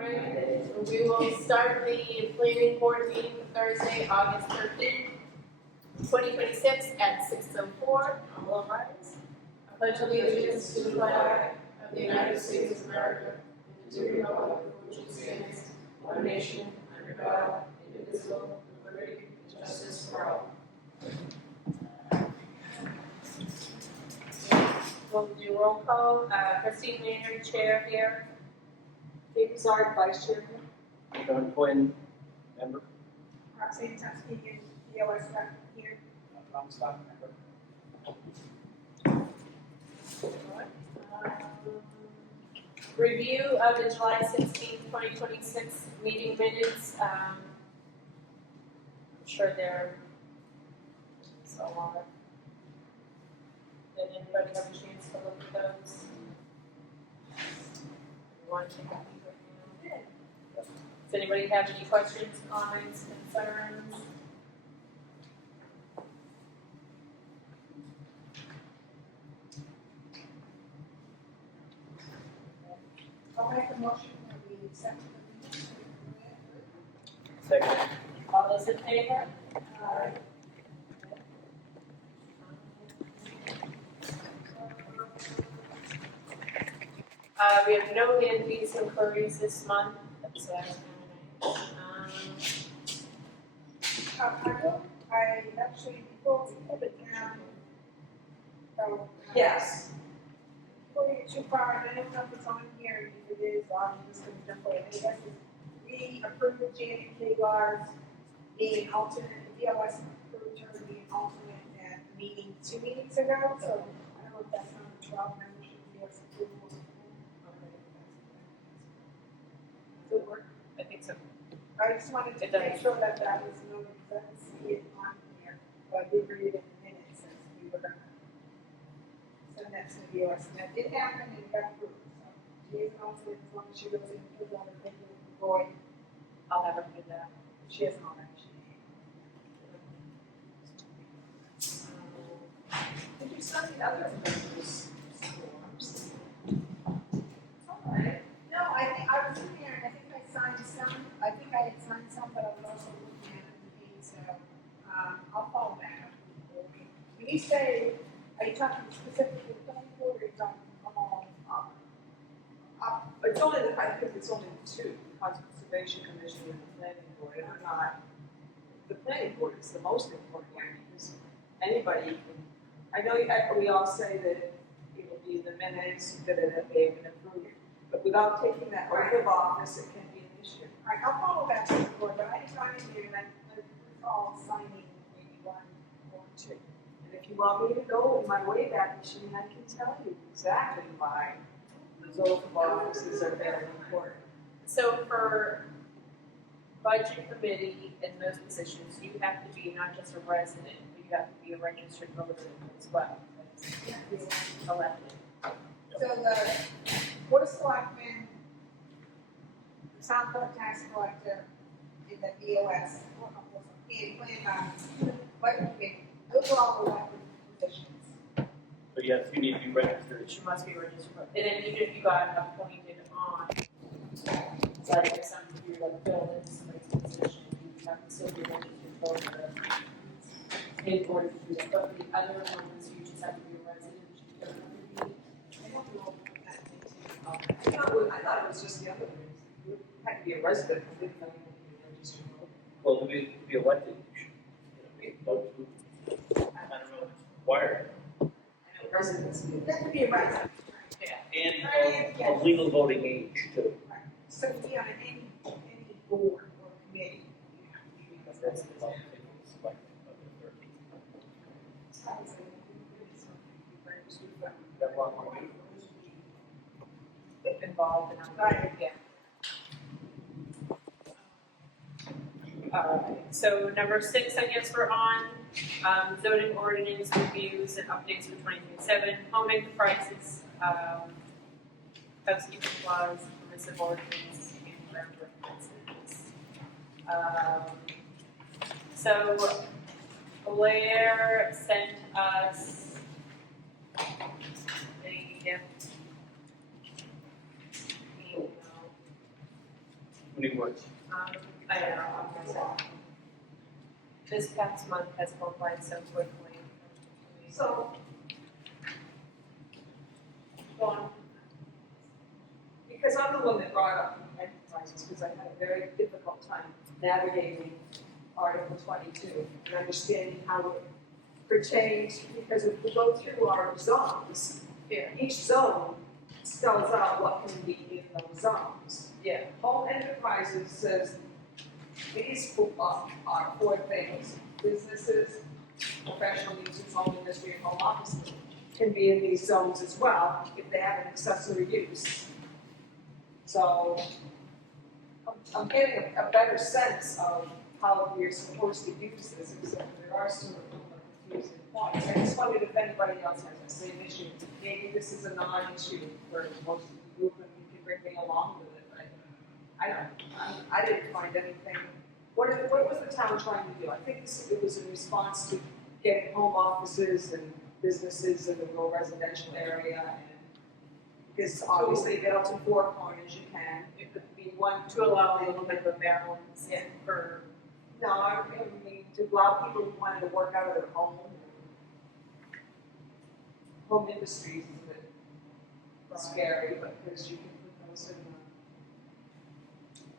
Alright, we will start the planning board meeting Thursday, August 13th, 2026 at 6:04. All rise. I pledge allegiance to the flag of the United States of America and to the republic for which it stands, one nation, under God, indivisible, with liberty and justice for all. We'll do roll call. Christine Maynard, chair here. Kate Bizarre, vice chair. John Quinn, member. Roxanne Tuskegee, DOS rep here. Tom Stock, member. Review of the July 16th, 2026 meeting minutes. I'm sure they're so long. Did anybody have a chance to look at those? Everyone should have these right now. Does anybody have any questions, comments, concerns? I'll make a motion that we accept the minutes. Second. All those in favor? We have no land fees inquiries this month. That's I actually, before we put it down, so. Yes. Before we get too far, I don't know if it's on here, if it is, I'm just gonna jump away. I guess we approved Janet Kaglar's being alternate, the DOS approved her being alternate at the meeting 2 meetings ago, so I don't know if that's number 12 membership, DOS approval. Good work. I think so. I just wanted to make sure that that was noted, because I didn't see it on here, but I did read it in the minutes, since we were gonna send that to the US, and that did happen, and it got approved, so she is also, as long as she goes in, put on the thing with the boy, I'll have her do that. she hasn't already. Did you sign the other members' forms? Alright. No, I think, I was in there, and I think I signed some, I think I had signed some, but I was also looking at the meeting, so, I'll follow back up with the board. When you say, are you talking specifically the planning board, or are you talking all, It's only, I think it's only two, the Conservation Commission and the Planning Board, and I'm not, the Planning Board is the most important one, because anybody can, I know we all say that it'll be in the minutes, that they've been approved, but without taking that oath of office, it can be an issue. all right, I'll follow back with the board, but I just wanted to, and I recall signing maybe one or two. And if you want me to go in my way back machine, I can tell you exactly why those oath of offices are very important. So for budget committee and those positions, you have to be not just a resident, but you have to be a registered voter as well. That's elected. So the board of selectmen, the town clerk tax collector, and the BOS, and plan, budget committee, those are all elected positions. So yes, you need to be registered. She must be registered. And then even if you got appointed on, like if some of you like filled in somebody's position, you have to still be registered voter. Paid board to do that, but the other ones, you just have to be a resident. You don't have to be. I thought it was just the other things. You had to be a resident, I didn't know you had to be a registered voter. Well, to be elected, you should, be voted. I don't know if it's required. I know residents. You have to be a resident. And a legal voting age too. So to be on any board or committee, you have to be a That's resident. the law selected of the 13th. That one more week. Involved in our Right. yeah. Alright, so number 6, I guess we're on, zoning ordinance reviews and updates for 2027, homemaker prices, housekeeping clause, permissive ordinance, and ground ordinances. So Blair sent us the email many words? I don't know, I'm gonna say. This past month has gone by so quickly. So. Go on. Because I'm the one that brought up enterprises, because I had a very difficult time navigating Article 22 and understanding how it pertains, because if we go through our zones, each zone spells out what can be in those zones. Yeah. Home enterprises says these are four things: businesses, professional uses, home industry, and home offices can be in these zones as well if they have an accessory use. So I'm getting a better sense of how we're supposed to use this, except there are some confusing points. I just wondered if anybody else has the same issue. Maybe this is a non-issue for most of the group, and you can bring me along with it, but I didn't find anything. What was the town trying to do? I think it was in response to getting home offices and businesses in the rural residential area, and because obviously Middleton Four Corners you can. It could be one To allow a little bit of a balance Yeah. for, No, I mean, to allow people who wanted to work out of their home. Home industries is a bit scary, but because you can put those in the.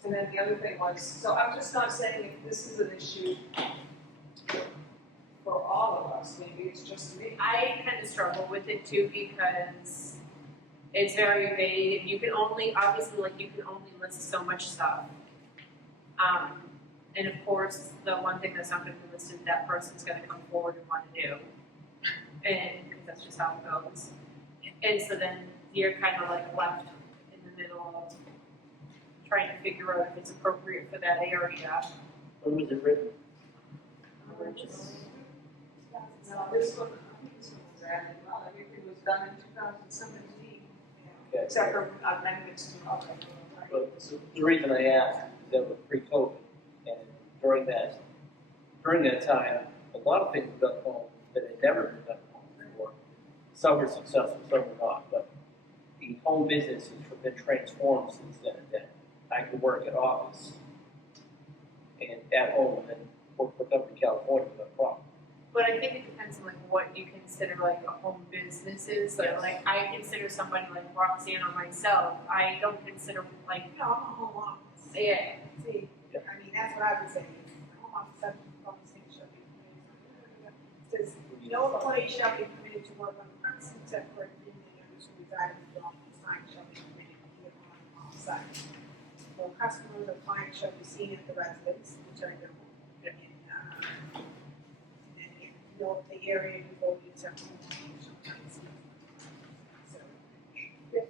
And then the other thing was, so I'm just not saying if this is an issue for all of us, maybe it's just me. I kind of struggle with it too because it's very vague. You can only, obviously, like you can only list so much stuff. And of course, the one thing that's not going to be listed, that person's going to come forward and want to do. And because that's just how it goes. And so then you're kind of like left in the middle of trying to figure out if it's appropriate for that area. When was it written? No, this one, I think this one was added, well, everything was done in 2017, Okay. except for amendments to other. But the reason I asked is that was pre-COVID, and during that time, a lot of things were done at home that had never been done at home before. Some were successful, some were not, but the home business has been transformed since then. That I could work at office and at home, and then work for Company California without a problem. But I think it depends on like what you consider like a home business is. So Yes. like I consider somebody like Roxanne or myself. I don't consider like No, I'm a home office. yeah. See, I mean, that's what I would say, home office, conversation shall be permitted. Says, no employee shall be permitted to work on the premises except for agreement in which the residing of the office sign shall be permitted to be on off-site. No customers or clients shall be seen at the residence, which are your home. And you know, the area devoted to home occupation. So, you know,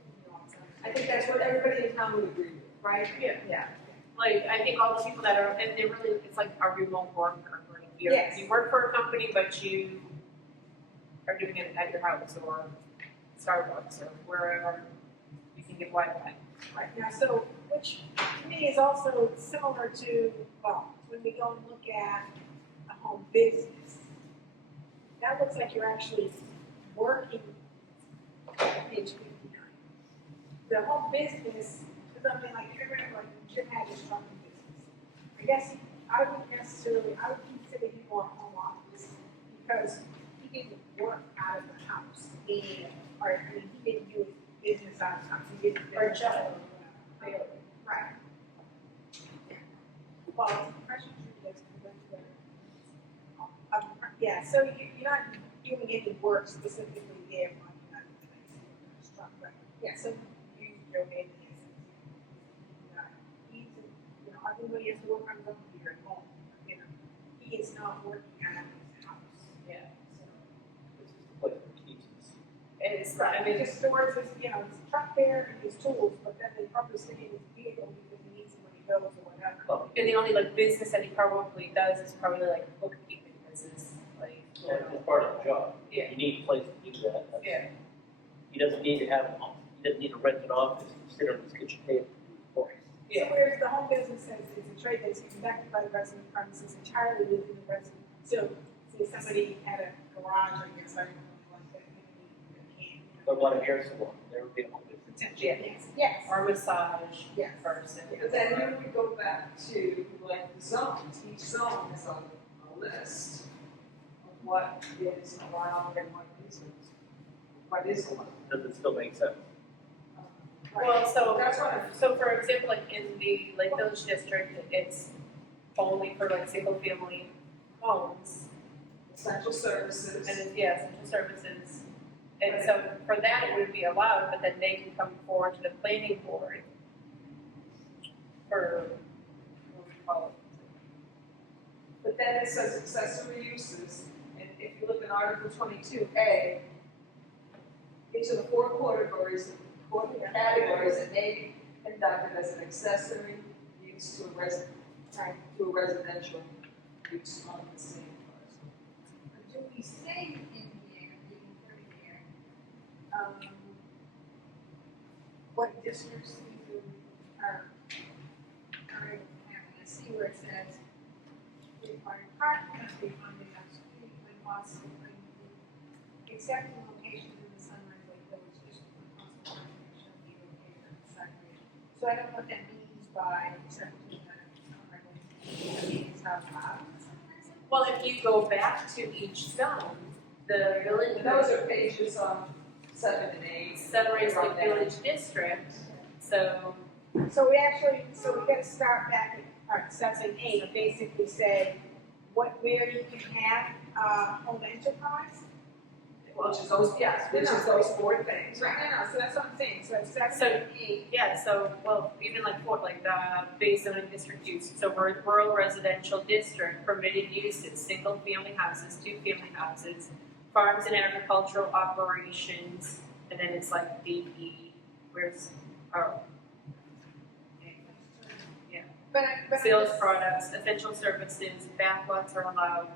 I think that's what everybody in town would agree with, right? Yeah. Like I think all the people that are and they really it's like a remote worker. Like Yes. you work for a company but you are doing it at your house or Starbucks or wherever you can get Wi-Fi. Right, now, so, which to me is also similar to, well, when we go and look at a home business, that looks like you're actually working at page 59. The home business, because I mean, like, everyone, like, Jim had his trucking business. I guess I would consider him more a home office because he didn't work out of the house. Or, I mean, he didn't do his business out of the house, he didn't. Or just- Right. Well, it's a pressure treated as conventional. Yeah, so you're not doing any work specifically there on the United States. Right. Yeah, so you use your name as he's, you know, everybody has to work on something here at home, you know. He is not working out of his house. Yeah. So. It's just a place that keeps us. It's Right, I mean he just stores his, you know, his truck there and his tools, but then they probably stick in his vehicle because he needs it when he goes or whatever. Well, and the only like business that he probably does is probably like bookkeeping business. Like that's just part of the job. Yeah. You need a place to do that. That's- Yeah. He doesn't need to have an office. He doesn't need to rent an office and sit on his kitchen table and do his books. Yeah. So whereas the home business says it's a trade that's conducted by the resident premises entirely within the resident. So, say somebody had a garage, I guess, I don't know, like that, you can't. But what a hair salon, there would be a home business potentially, yes, or massage yes. person. But then here we go back to like the zones, each zone has a list of what is allowed and what is allowed. Does it still make sense? Well, so, That's what I'm, so for example, like in the Lake Village district, it's only for like single family homes, essential services. and it's, yeah, essential services. And so for that, it wouldn't be allowed, but then they can come forward to the planning board for, what do we call it? But then it says accessory uses, and if you look at Article 22A, each of the four categories that may be conducted as an accessory use to a residential use on the same parcel. Do we say in here, you can put in here, what districts you are able to have, and I see where it says, required parking must be funded on street when possible, except in locations in the Sunrise Lake Village district, when possible, parking shall be located on the side. So I don't know what that means by except in the Sunrise Lake, I mean, it's not allowed in the Sunrise Lake. Well, if you go back to each zone, the village. And those are pages 7 and 8. Sunrise Lake Village District, so, So we gotta start back at section 8, basically say where you can have, home enterprise. Which is those, yes, which is those four things. Right, no, so that's what I'm saying, so So- section 8, yeah, so, well, even like for, like, base zoning district use, so rural residential district, permitted uses, single family houses, two family houses, farms and agricultural operations, and then it's like DP, where's, oh, but sales products, essential services, backlots are allowed,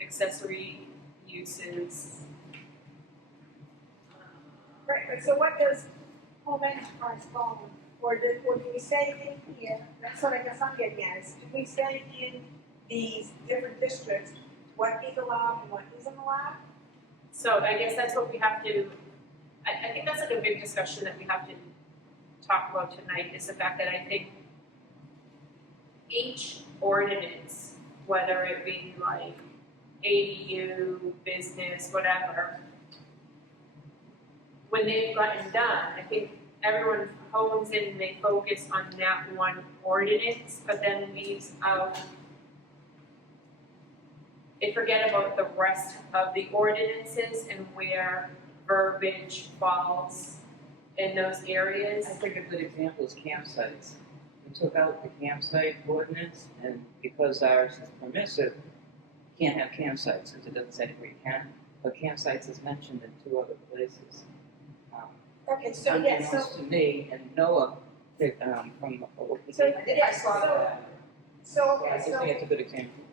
accessory uses. Right, but so what does home enterprise fall in? Or do we say in here, that's what I guess I'm getting at, is do we say in these different districts what is allowed and what isn't allowed? So I guess that's what we have to, I think that's like a big discussion that we have to talk about tonight, is the fact that I think each ordinance, whether it be like ADU, business, whatever, when they've gotten done, I think everyone hones in and they focus on that one ordinance, but then leaves out, they forget about the rest of the ordinances and where verbiage falls in those areas. I think a good example is campsites. We took out the campsite ordinance, and because ours is permissive, you can't have campsites, because it doesn't say where you can, but campsites is mentioned in 2 other places. Okay, so yes, so, Unbeknownst to me, and Noah, picked, from, so, I think I yes, saw so, that. so, I okay, just so, think it's a good example.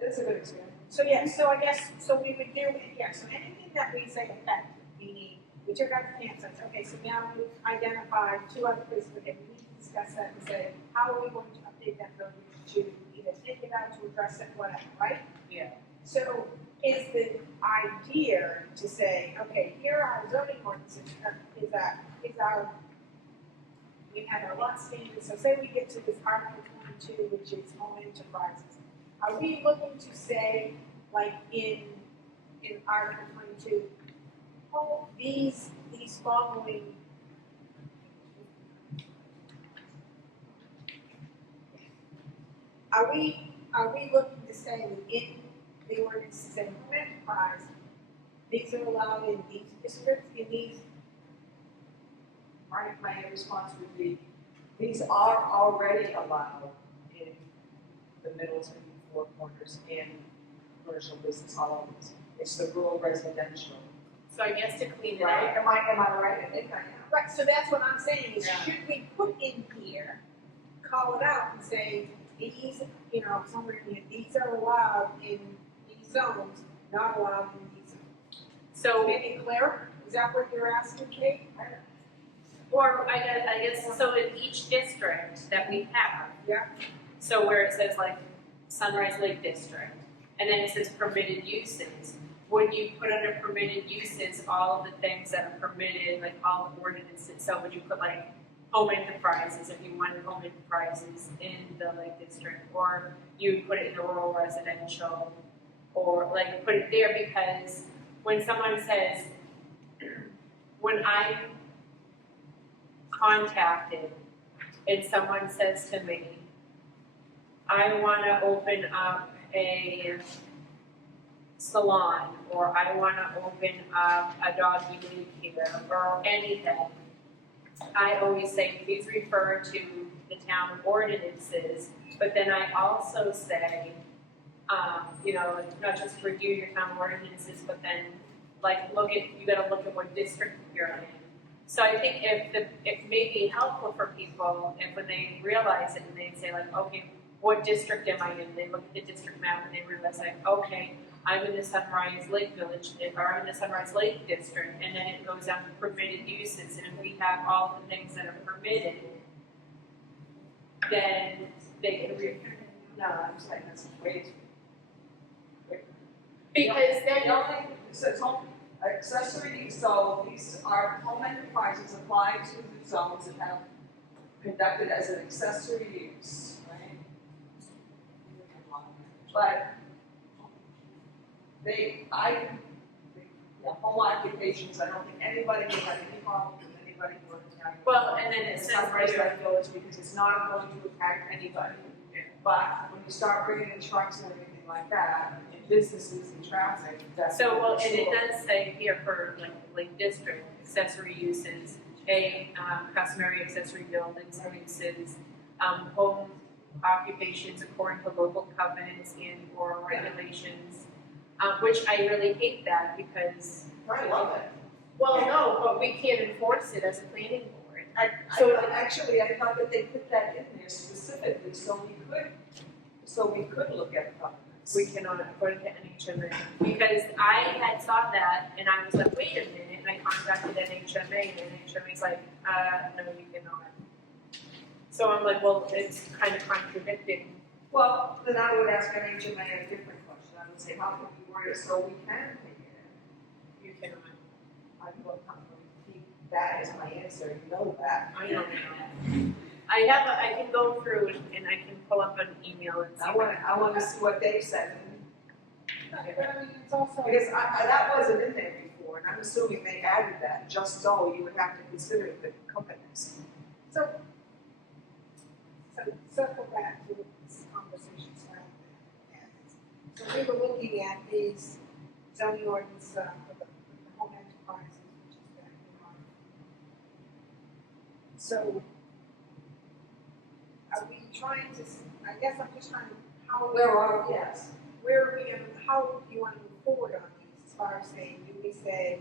It's a good example. so yes, so I guess, so we would do, yeah, so anything that we say effective, meaning, we took out the campsites, okay, so now we've identified 2 other places, okay, we need to discuss that and say, how are we going to update that verbiage to either take it out, to address it, whatever, right? Yeah. So is the idea to say, okay, here are our zoning ordinances, is our, we have our lot standards, so say we get to this Article 22, which is home enterprises. Are we looking to say, like in Article 22, oh, these following are we looking to say within the ordinance to say home enterprise, these are allowed in these districts, in these? My response would be, these are already allowed in the Middleton Four Corners and commercial business, all of this. It's the rural residential. So I guess to clean it Right, up, am I right? I think I am. Right, so that's what I'm saying, is Yeah. should we put in here, call it out and say, these, somewhere in here, these are allowed in these zones, not allowed in these zones. so, Make it clear, is that what you're asking, Kate? or I guess, so in each district that we have. Yeah. So where it says like Sunrise Lake District, and then it says permitted uses, would you put under permitted uses all of the things that are permitted, like all the ordinances? So would you put like home enterprises, if you wanted home enterprises in the Lake District, or you would put it in the rural residential, or like put it there, because when someone says, when I'm contacted and someone says to me, I wanna open up a salon, or I wanna open up a doggy daycare, or anything, I always say, please refer to the town ordinances, but then I also say, you know, not just review your town ordinances, but then, like, you gotta look at what district you're in. So I think it may be helpful for people if when they realize it and they say like, okay, what district am I in? They look at the district map and they realize like, okay, I'm in the Sunrise Lake Village, or I'm in the Sunrise Lake District, and then it goes down to permitted uses, and if we have all the things that are permitted, then they can No, I'm saying that's way too. Because then, The only, so it's home, accessory use, so these are home enterprises apply to the zones that have conducted as an accessory use, right? But home occupations, I don't think anybody would have any problem with anybody working out. well, and then it in says Sunrise here, Lake Village, because it's not going to impact anybody. But when you start bringing in trucks and everything like that, and businesses and traffic, that's. so, well, and it does say here for like Lake District, accessory uses, customary accessory buildings and uses, home occupations according to local covenants and or regulations, which I really hate that because. I love it. well, no, but we can't enforce it as a planning board. Actually, I thought that they put that in there specifically, so we could look at covenants. We cannot, according to NHMA, because I had saw that and I was like, wait a minute, and I contacted NHMA and NHMA's like, no, you cannot. So I'm like, well, it's kind of contradicting. Well, then I would ask NHMA a different question. I would say, how can we word it so we can take it in? You cannot. I will keep that as my answer, you know that. I don't know. I can go through and I can pull up an email and see. I want to see what they said. But I mean, it's also. Because that wasn't in there before, and I'm assuming they added that, just so you would have to consider the companies. So circle back to this conversation started. So we were looking at these zoning ordinance for the home enterprises, which is that, So are we trying to, I guess I'm just trying to, Yes. where are we gonna, how do you want to move forward on these as far as saying, do we say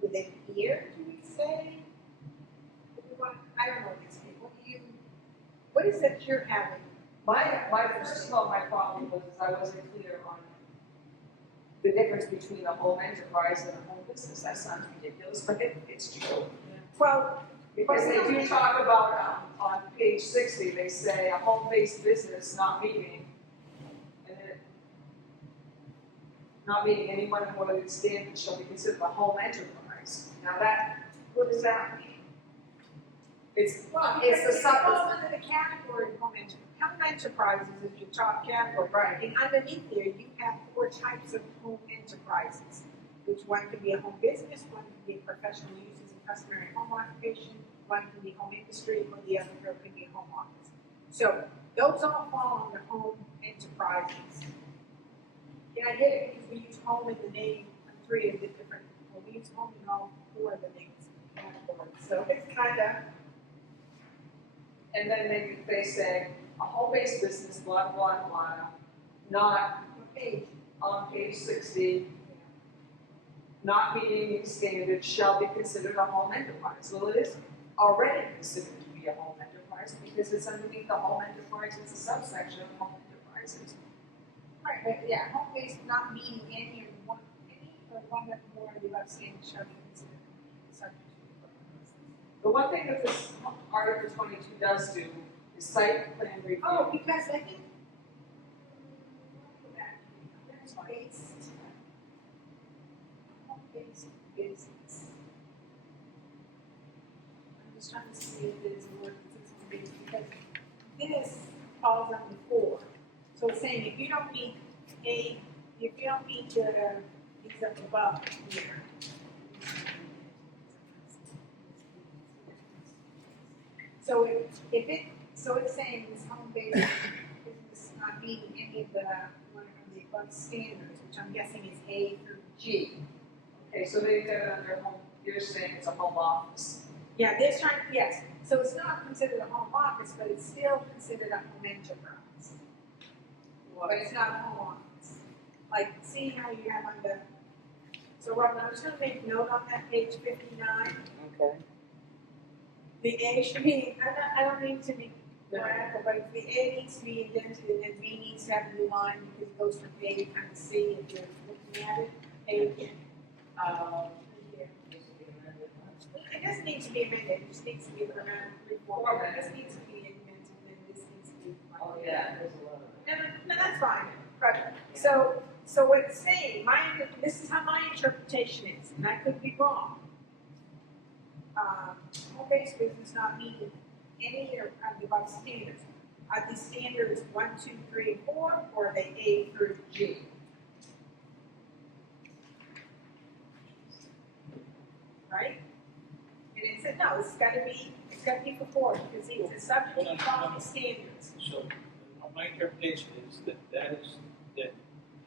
within a year, do we say? Do we want, I don't know these people, what is it you're having? First of all, my problem was I wasn't clear on the difference between a home enterprise and a home business. That sounds ridiculous, but it's true. Well, Because they do talk about, on page 60, they say a home-based business not meeting, and then not meeting any one of the standards shall be considered a home enterprise. Now what does that mean? It's the it falls under the category of home enterprises is your top category. Right. And underneath there, you have 4 types of home enterprises, which one could be a home business, one could be professional uses and customary home occupation, one could be home industry, or the other could be a home office. So those all fall under home enterprises. And I get it because we use home in the name of 3 of the different, well, we use home in all 4 of the names of the categories. So it's kind of, And then they say, a home-based business, blah, blah, blah, not on page 60, not meeting these standards shall be considered a home enterprise. Well, it is already considered to be a home enterprise because it's underneath the home enterprise, it's a subsection of home enterprises. right, but yeah, home based not meaning any or one or more of the above standards shall be considered subject to the ordinance. The one thing that this Article 22 does do is site plan review. Oh, because I think. That's based. Home-based business. I'm just trying to see if there's a word that says home-based, because this falls under 4. So it's saying if you don't meet the, these up above here. So so it's saying this home-based business not meeting any of the, one of the above standards, which I'm guessing is A through G. Okay, so they got it under home, you're saying it's a home office. Yeah, they're trying, yes, so it's not considered a home office, but it's still considered a home enterprise. But it's not a home office. Like, see how you have under, so Robin, I'm just gonna make note on that page 59. Okay. The A should be, I don't need to be grammatical, but the A needs to be indented and then B needs to have a new line because it goes from A to kind of C if you're looking at it. A again. Yeah. It doesn't need to be amended, it just needs to be reformatted. This needs to be amended and this needs to be. Oh, yeah, there's a lot of it. No, that's fine. Right. So what it's saying, this is how my interpretation is, and I could be wrong. Home-based business not meeting any of the above standards. Are these standards 1, 2, 3, and 4, or are they A through G? Right? And it said, no, it's gotta be for 4, because it's subject to following standards. So, my interpretation is that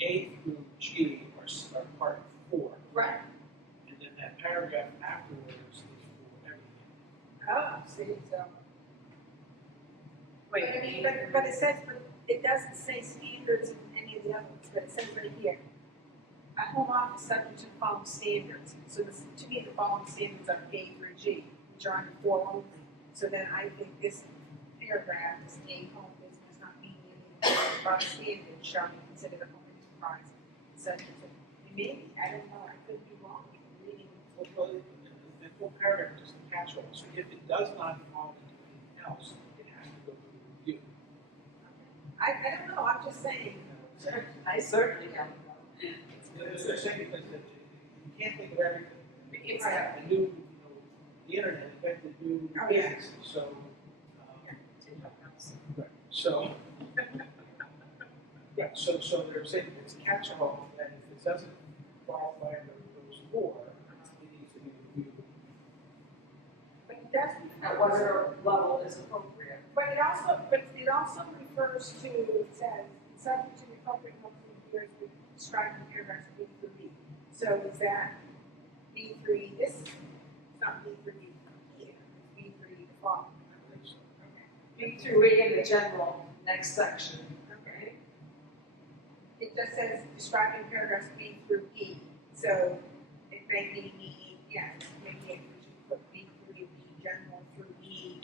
A through G are part 4. Right. And then that paragraph afterwards is for everything. Oh, see, so. Wait, I mean, but it says, it doesn't say standards in any of the others, but it says right here. A home office subject to the following standards. So this, to me, the following standards are A through G, which are under 4 only. So then I think this paragraph is a home business not meeting any of the above standards shall be considered a home enterprise. Subject to, maybe, I don't know, I could be wrong in reading. Well, the whole paragraph is the catch-all. So if it does not fall into anything else, it has to go through review. I don't know, I'm just saying. I certainly don't know. It's the same because you can't think of everything. It's The new, the internet invented new Oh, yeah. businesses, so, yeah, so they're saying it's catch-all, and if it doesn't qualify under those 4, it needs to be reviewed. But it doesn't. At whatever level is appropriate. But it also refers to, it says, subject to the appropriate level of years with described in paragraphs B through B. So is that B3, this is not B3 here, it's B3 the following. B through E in the general, next section. Okay. It just says described in paragraphs B through E. So it may be, yeah, maybe it should put B through E, general through E.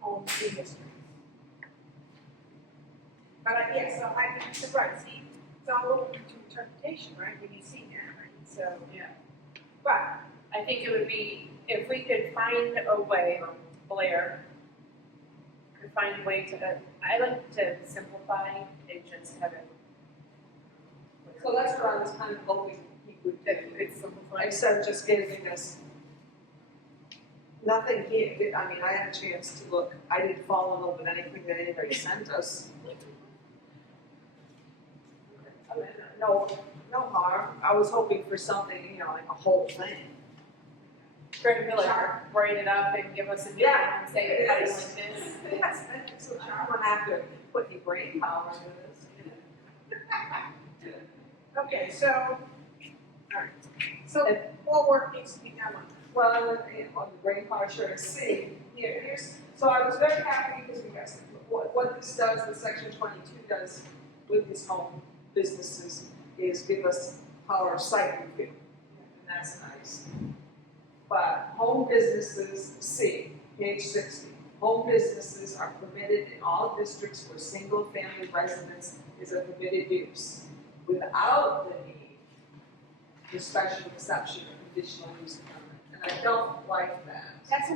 Home industries. But yeah, so I think it's right, see, it's all open to interpretation, right, when you see that, right, so. Yeah. But, I think it would be, if we could find a way, or Blair could find a way to, I like to simplify and just have it. So that's what I was kind of hoping he would That do. it's simplified. Instead of just giving us nothing here. I mean, I had a chance to look. I didn't fall in love with anything that anybody sent us. I mean, no harm. I was hoping for something, like a whole thing. Greg Miller, write it up and give us a new one and say it like this. Yes, so I'm gonna have to put your brain power into this. okay, so, all right, so more work needs to be done on that. Well, on the brain power, sure, see, so I was very happy because we got, what this does, what section 22 does with these home businesses is give us power of site review, and that's nice. But home businesses, C, page 60, home businesses are permitted in all districts where single-family residence is a permitted use, without the need for special exception or conditional use permit. And I don't like that. That's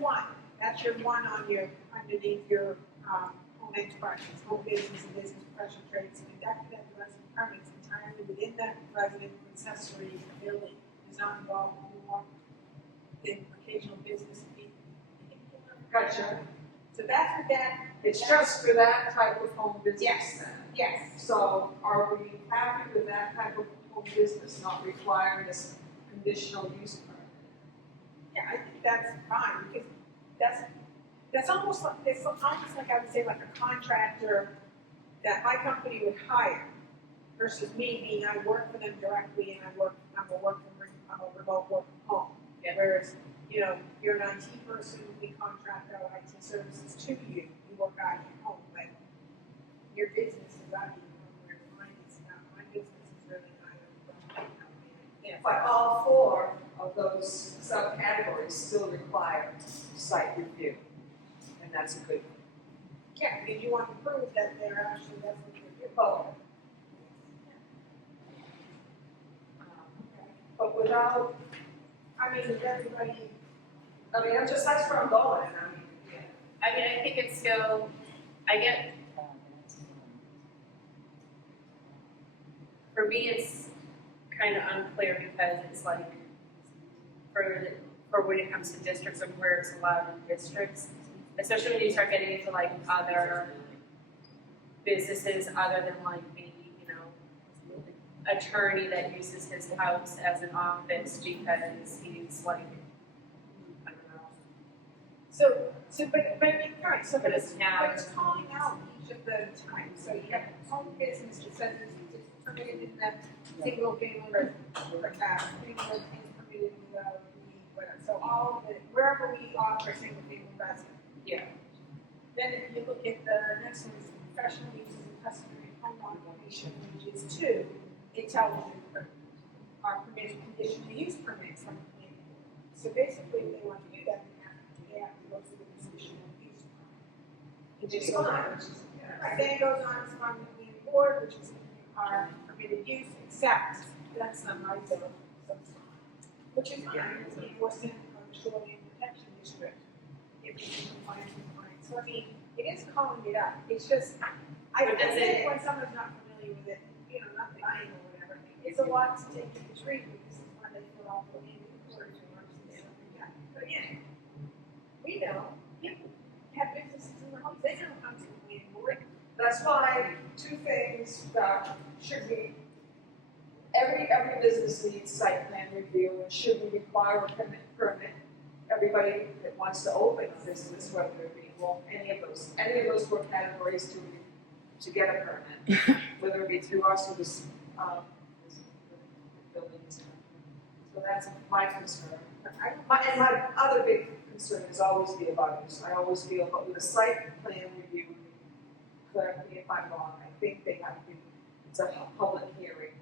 one, that's your one on your, underneath your, home enterprises, home business and business professional trades, conducted at the resident permits entirely within that resident accessory building is not involved more than occasional business people. Gotcha. So that's what that. It's just for that type of home business Yes. then? Yes. So are we happy with that type of home business not requiring this conditional use permit? Yeah, I think that's fine, because that's almost like, it's almost like I would say like a contractor that my company would hire versus me being, I work for them directly and I'm a remote work from home. Yeah. Whereas, you know, you're an IT person, we contract our IT services to you, you work out of your home, but your business is out of your home, where mine is not, my business is really out of the home. But all four of those subcategories still require site review, and that's a good thing. Yeah, because you want to prove that they're actually, that's what they're doing. Oh. But without, I mean, is everybody, that's where I'm going, yeah. I mean, I think it's still, I get, for me, it's kind of unclear because it's like, for when it comes to districts and where it's allowed in districts, especially when you start getting into like other businesses other than like maybe, you know, attorney that uses his house as an office because he's like, I don't know. but I mean, all right, so But it's now- but it's calling out each of the times, so you have home business, it says it's permitted in the single family residence, single residence permitted in the, whatever, so all of it, wherever we offer single family residence. Yeah. Then if you look at the next one, is professional uses and customary home occupation, which is 2, it tells you are permitted conditional use permits from the planning board. So basically, if they want to do that, they have to go through the conditional use permit. Which is fine. Right, then it goes on from the planning board, which is our permitted use, except, that's not my bill, so it's fine. Which is fine, it's enforcement of the shoreline protection district. If it's in compliance with compliance. So I mean, it is calling it up, it's just, I But does think it- when someone's not familiar with it, you know, not buying or whatever, it's a lot to take to the tree, because this is when they put all the inventory to work and stuff like that. But again, we know, people have businesses in their homes, they don't come to the planning board. That's why 2 things that should be, every business needs site plan review, and should we require a permit? Everybody that wants to open a business, whether it be, well, any of those 4 categories to get a permit, whether it be through us or this buildings. So that's my concern. My other big concern is always the abutters. I always feel, but with a site plan review, correct me if I'm wrong, I think they have to, it's a public hearing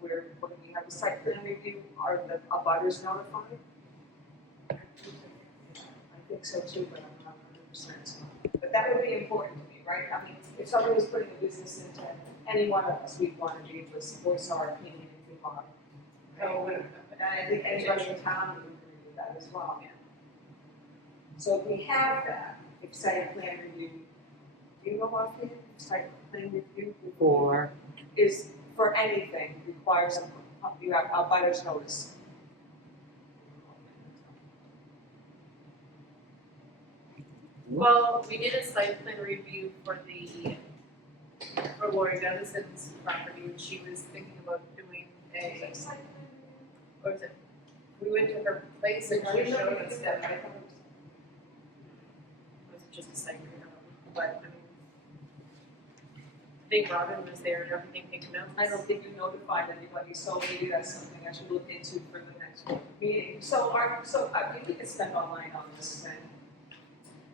where when we have a site plan review, are the abutters notified? I think so too, but I'm not 100% sure. But that would be important to me, right? I mean, if somebody was putting a business into any one of us, we'd want to be able to voice our opinion if we want. Oh, And I think anybody in town would agree with that as well. So if we have that, if site plan review, do you know what site plan review Or is for anything requires you have a buyer's notice? Well, we did a site plan review for Lori Dennison's property, and she was thinking about doing a, what was it? We went to her place and she showed us that, I thought it was just a site review, but I mean, I think Robin was there and everything taken notes. I don't think you notified anybody, so maybe that's something I should look into for the next meeting. So we can spend all night on this thing.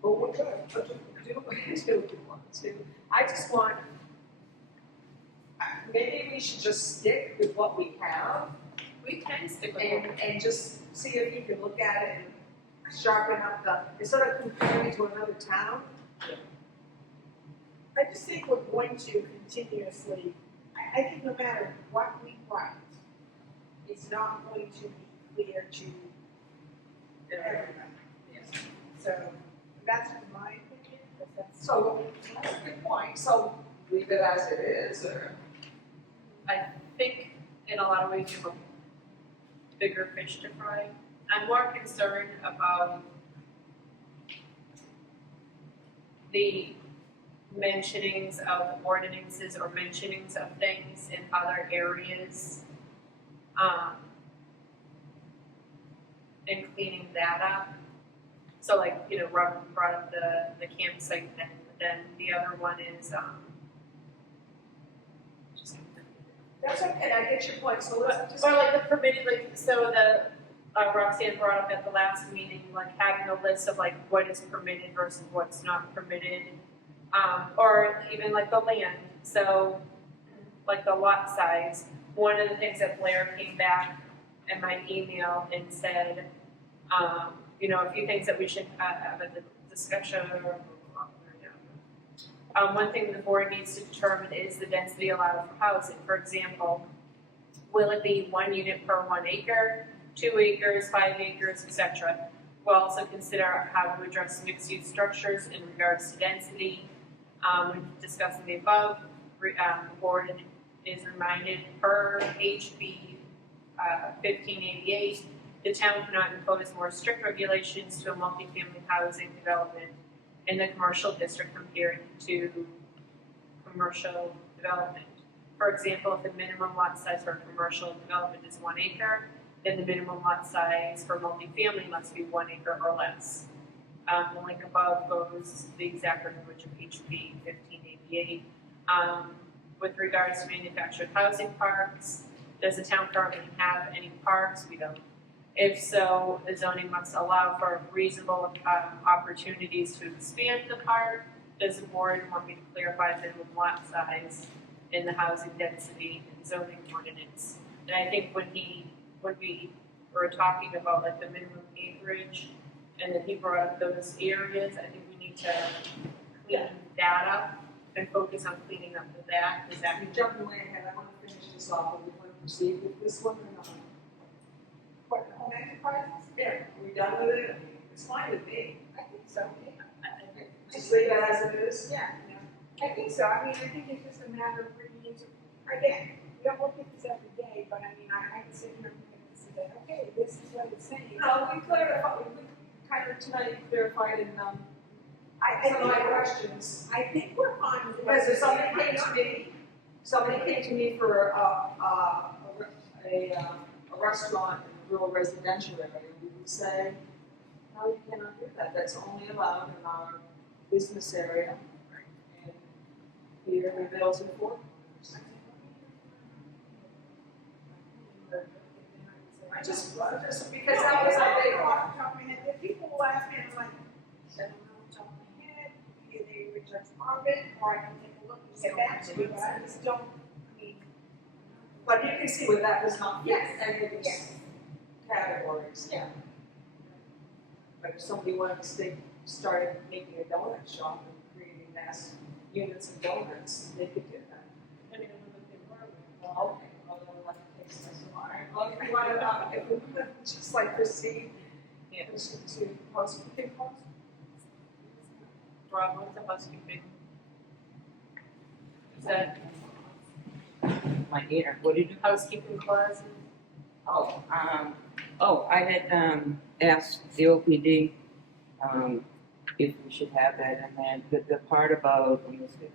But we're good, but do what you want to. I just want, maybe we should just stick with what we have We can stick with it. and just see if you can look at it and sharpen up instead of comparing to another town. I just think we're going to continuously, I think no matter what we write, it's not going to be clear to everybody. Yes. So that's my opinion, but that's. So, that's a good point, so leave it as it is, or? I think in a lot of ways you have a bigger fish to fry. I'm more concerned about the mentionings of ordinances or mentionings of things in other areas. And cleaning that up. So like, you know, Rob brought up the campsite thing, but then the other one is, just. That's okay, I get your point, so let's just. Or like the permitted, like, so the, Roxanne brought up at the last meeting, like having a list of like what is permitted versus what's not permitted. Or even like the land, so like the lot size. One of the things that Blair came back in my email and said, you know, a few things that we should have a discussion or, one thing the board needs to determine is the density allowed for housing. For example, will it be 1 unit per 1 acre, 2 acres, 5 acres, etc.? We'll also consider how to address mixed-use structures in regards to density. When discussing the above, the board is reminded per HB 1588, the town cannot impose more strict regulations to a multifamily housing development in the commercial district compared to commercial development. For example, if the minimum lot size for commercial development is 1 acre, then the minimum lot size for multifamily must be 1 acre or less. The link above goes the exact language of HB 1588. With regards to manufactured housing parks, does the town currently have any parks? We don't. If so, the zoning must allow for reasonable opportunities to expand the park. Does the board want me to clarify minimum lot size in the housing density and zoning ordinance? And I think when we were talking about like the minimum acreage, and then he brought up those areas, I think we need to clean that up and focus on cleaning up that, because that You're jumping way ahead, I wanna finish this off, and we wanna proceed with this one or not? What, the home enterprises? Yeah, we done with it, it's fine with me, I think so, yeah. just leave it as it is. Yeah, I think so, I mean, I think it's just a matter of bringing into, again, we don't look at this every day, but I mean, I can sit here and look at this and say, okay, this is what it's saying. No, we clarified, we kind of tonight clarified in, I some of my think, questions. I think we're fine with it. Because if somebody came to me for a restaurant in a rural residential area, we would say, no, you cannot do that, that's only allowed in our business area. And here in Middleton Fort. I just because that was a big one. Off the top of my head, if people will ask me, I'm like, I don't know off the top of my head, either they reject part of it, or I can take a look and get back to you, but I just don't, I mean. But you can see where that was not fit Yes. any of these Yes. categories. Yeah. But if somebody wanted to started making a donut shop and creating mass units of donuts, they could do that. Depending on who they were. Well, okay, well, then we'll have to take some more. Well, if we want to, if we want to just like proceed, Yeah. to housekeeping costs. Rob, what's the housekeeping? Is that My gator, what did you do? housekeeping clause? I had, asked the OPD, if we should have that in there, the part about, let me see.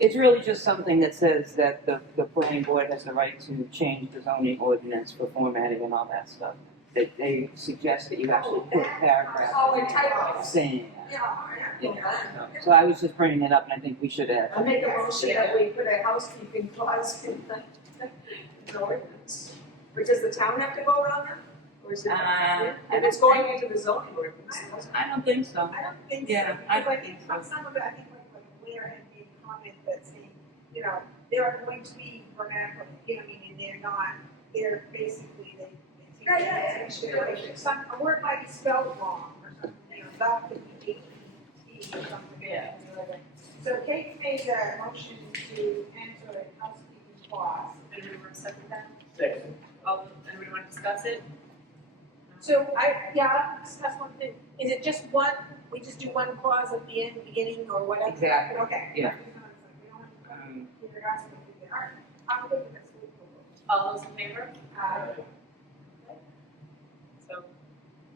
It's really just something that says that the planning board has the right to change the zoning ordinance for formatting and all that stuff. That they suggest that you actually put a paragraph Oh, in typos. saying that. Yeah. So I was just bringing it up, and I think we should add. I make a motion that we put a housekeeping clause in the ordinance. Or does the town have to vote on that? Or is it, if it's going into the zoning ordinance, it doesn't. I don't think so. I don't think so. Yeah, I Because think from some of it, I think like Blair had made a comment that saying, you know, there are going to be grammatical, you know, meaning they're not, they're basically, they take that into consideration. A word might be spelled wrong or something, you know, that could be APT or something. Yeah. So Kate made a motion to enter a housekeeping clause. Anyone want to second that? Second. Anyone want to discuss it? So I'll discuss one thing, is it just one, we just do one clause at the end, beginning, or whatever? Exactly. Okay. Yeah. We don't have to, you're asking me to do that. All right, I'm good with this. All those in favor? So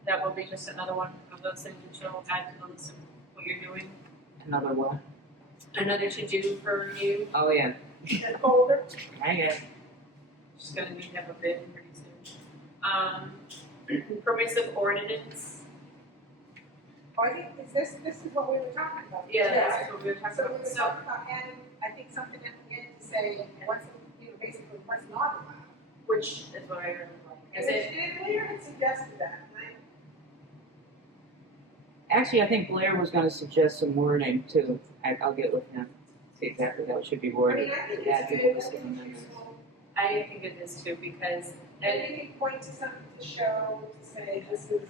that will be just another one of those things that you'll add to the list of what you're doing. Another one. Another to-do for you, Oh, yeah. And folder, I get. she's gonna need to have a bid pretty soon. Permissive ordinance, I think, this is what we were talking about. yeah, that's what we were talking So we about, were so, talking about adding, I think something at the end to say, what's, basically what's not allowed. which is what I heard, like, is it, And Blair had suggested that, and Actually, I think Blair was gonna suggest some wording too. I'll get with him, see exactly how it should be I worded. mean, I think Add it's to the good, I list of think it's amendments. useful. I think it is too, because, And and you can point to something to show, to say, this is,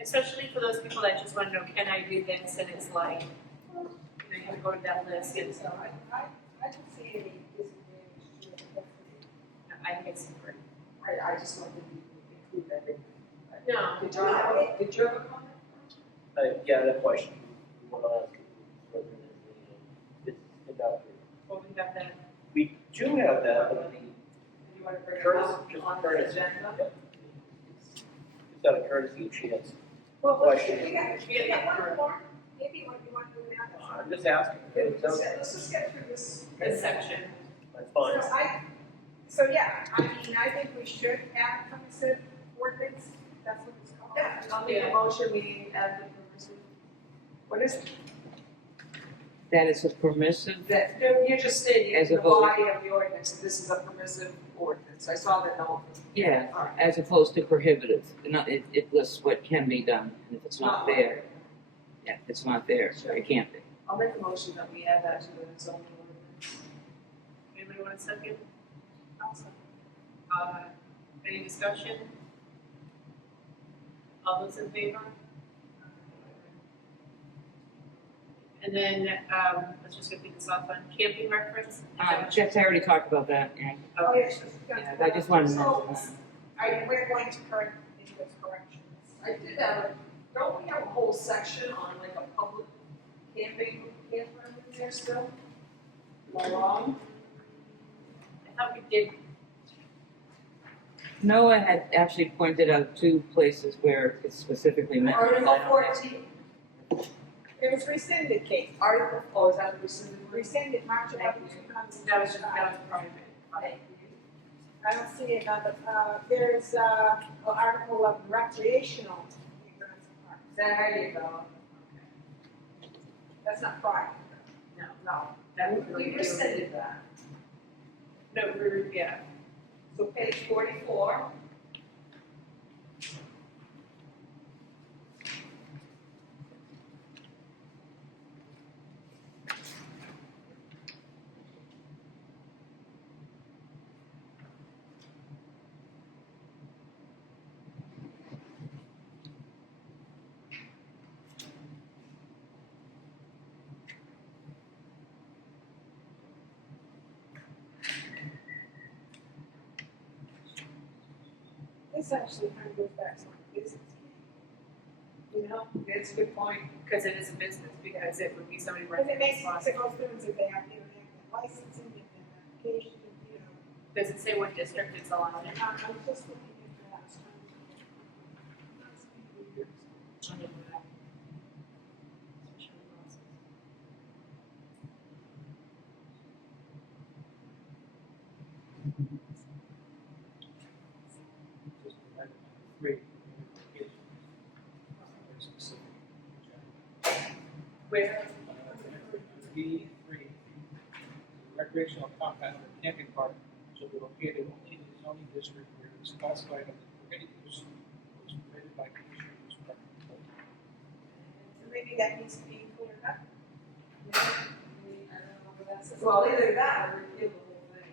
especially for those people that just wanna know, can I do this, and it's like, you know, you have to go to that list, and so I don't see any disadvantage to it. I think it's great. I just don't think you can include everything. No. Did you have a comment? Yeah, the question we want to ask is whether there's a business conductor. Well, we got that, We do have that, but the Do you want to bring it courtesy, up just on the courtesy. agenda? It's out of courtesy, she has. Well, Question. we got one more, maybe what you want to do now. I'm just asking. Okay, so Let's just get through this. this section, that's fine. So yeah, I mean, I think we should add permissive ordinance, that's what it's called. Yeah, I'll make a motion, we add the permissive. What is it? That is a permissive, That, no, you're just stating As in the opposed- body of the ordinance, this is a permissive ordinance. I saw the note. yeah, All right. as opposed to prohibitive. It lists what can be done, and if it's not there, yeah, if it's not there, it can't be. I'll make a motion that we add that to the zoning ordinance. anybody want a second? Also. Any discussion? All those in favor? And then, let's just go through this off on camping reference. Is that what Jeff's already talked about that, yeah. Oh, Okay. yes, Yeah, I just wanted to mention that. we're going to correct those corrections. I did have, don't we have a whole section on like a public campground in there still? Am I wrong? I thought we did, Noah had actually pointed out two places where it's specifically mentioned. Article 14, It was rescinded, Kate, Article, oh, is that rescinded? rescinded March 11, 2005. that was private. I don't see it on the, there's, an article of recreational. There you go. That's not private. No, that was We rescinded that. No, yeah. So page 44. This actually kind of goes back to my business. You know, It's a good point. Because it is a business, because it would be somebody because running it makes a spot. sense to go through and say they have, they have licensing, they have application, you know. Does it say what district it's allowed in? I'm just looking at that. Just item 3, notifications. Very specific. Where? B3, recreational compound or camping park shall be located only in the zoning district where it is classified as a permitted use or is permitted by conditional use permit. So maybe that needs to be cleared up. Well, either that or repeal the whole thing.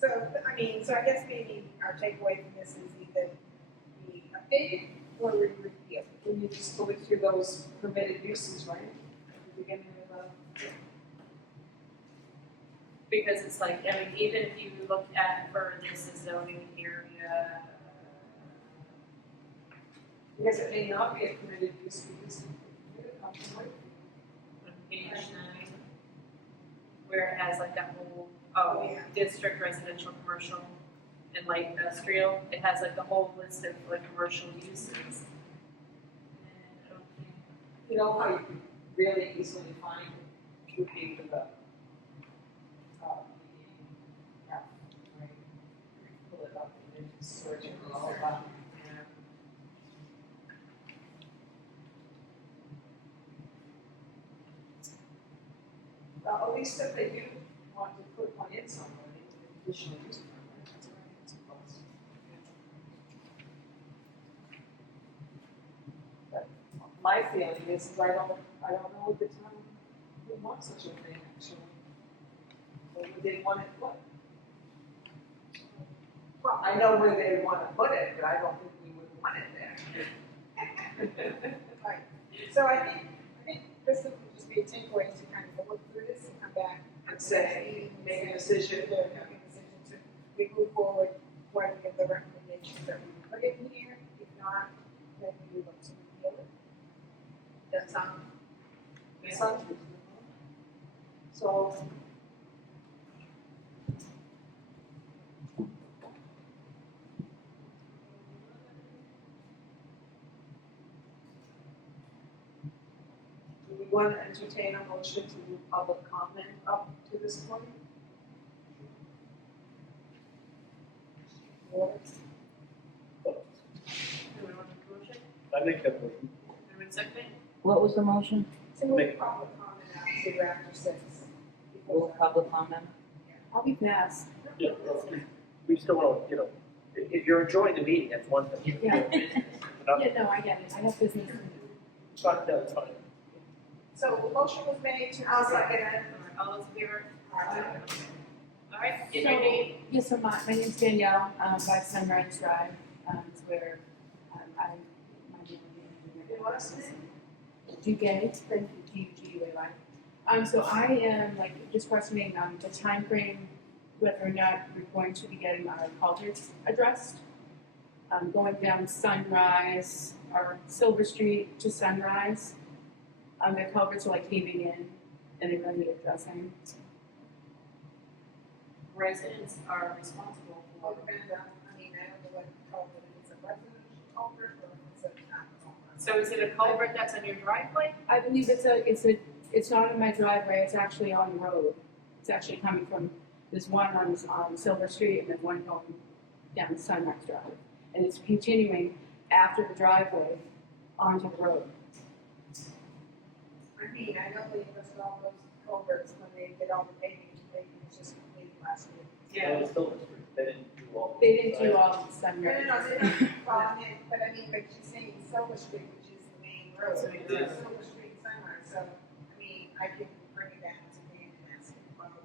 So, I mean, so I guess maybe our takeaway from this is either we update or we repeal. When you just go through those permitted uses, right? At the beginning of the. Because it's like, I mean, even if you look at for this zoning area, Because it may not be a permitted use because it comes from right. On page 9, where it has like that whole, Yeah. district residential, commercial, and light industrial, it has like the whole list of like commercial uses. And I don't think, You know how you can really easily find two people that, yeah, right? Pull it up and just search it for all about, yeah. Well, at least if they do want to put one in somebody, an additional use permit, that's right, it's a plus. But my feeling is I don't know at the time who wants such a thing actually. Or would they want it put? Well, I know where they want to put it, but I don't think we would want it there. Right, so I think this would just be a takeaway to kind of look through this and come back. And say, make a decision. Yeah, make a decision to, we move forward, what are the recommendations that we put in here, if not, then we look to repeal it. that sounds, It sounds reasonable. So. Do we want to entertain a motion to move public comment up to this point? anyone want to motion? I make that motion. Anyone second? What was the motion? So we'll Make- public comment after after 6. Will public comment? I'll be fast. Yeah, we still want, if you're enjoying the meeting, that's one thing. Yeah. Not- Yeah, no, I get it, I have business. It's fine, that's fine. So the motion was made to. I'll second it. All those in favor? Alright. All right, and your name? Yes, so my name's Danielle, by Sunrise Drive, is where, my Your last name? Duguay, G-U-G-U-A-Y. So I am just questioning, the timeframe, whether or not we're going to be getting our culverts addressed. Going down Sunrise, or Silver Street to Sunrise, the culverts are caving in, and they really need addressing. Residents are responsible All for. depends on, I don't know what culvert, if it's a residential culvert or if it's a not culvert. So is it a culvert that's on your driveway? I believe it's not in my driveway, it's actually on the road. It's actually coming from, there's one on Silver Street and then one going down Sunrise Drive. And it's continuing after the driveway onto the road. I know they invested all those culverts when they did all the paving, was just completed last year. That was still, they didn't do all. They didn't do all of No, Sunrise. they don't, but she's saying Silver Street, which is the main road, So it's it is. Silver Street and Sunrise, so, I can bring it down to Dan and ask him about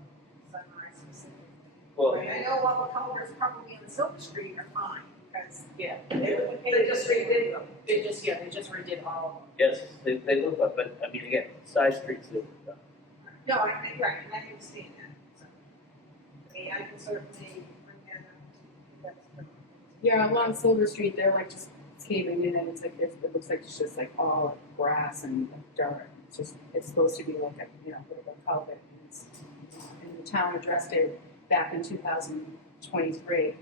Sunrise specifically. Well, I know all the culverts probably on Silver Street are fine, because Yeah. They just redid them. They just redid all yes, they look up, but again, side streets, no, I think, right, and I understand that, so. I can certainly bring that up to, that's the. Yeah, along Silver Street, they're just caving in and it looks like it's just all grass and dirt. It's supposed to be like a, bit of a culvert. And the town addressed it back in 2023.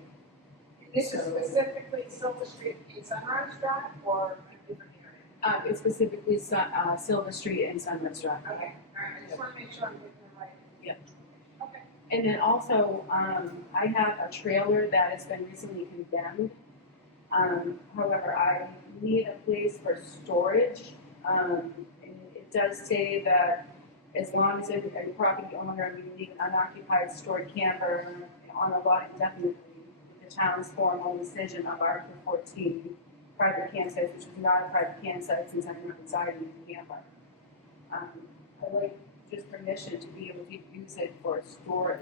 This is specifically Silver Street in Sunrise Drive or a different area? It's specifically Silver Street and Sunrise Drive. Okay, all right, I just wanna make sure I'm getting the right. Yeah. Okay. And then also, I have a trailer that has been recently condemned. However, I need a place for storage. And it does say that as long as a property owner may leave an unoccupied stored camper on a lot indefinitely, with the town's formal decision of Article 14, private campsite, which is not a private campsite since I'm not residing in the camper. I'd like just permission to be able to use it for storage,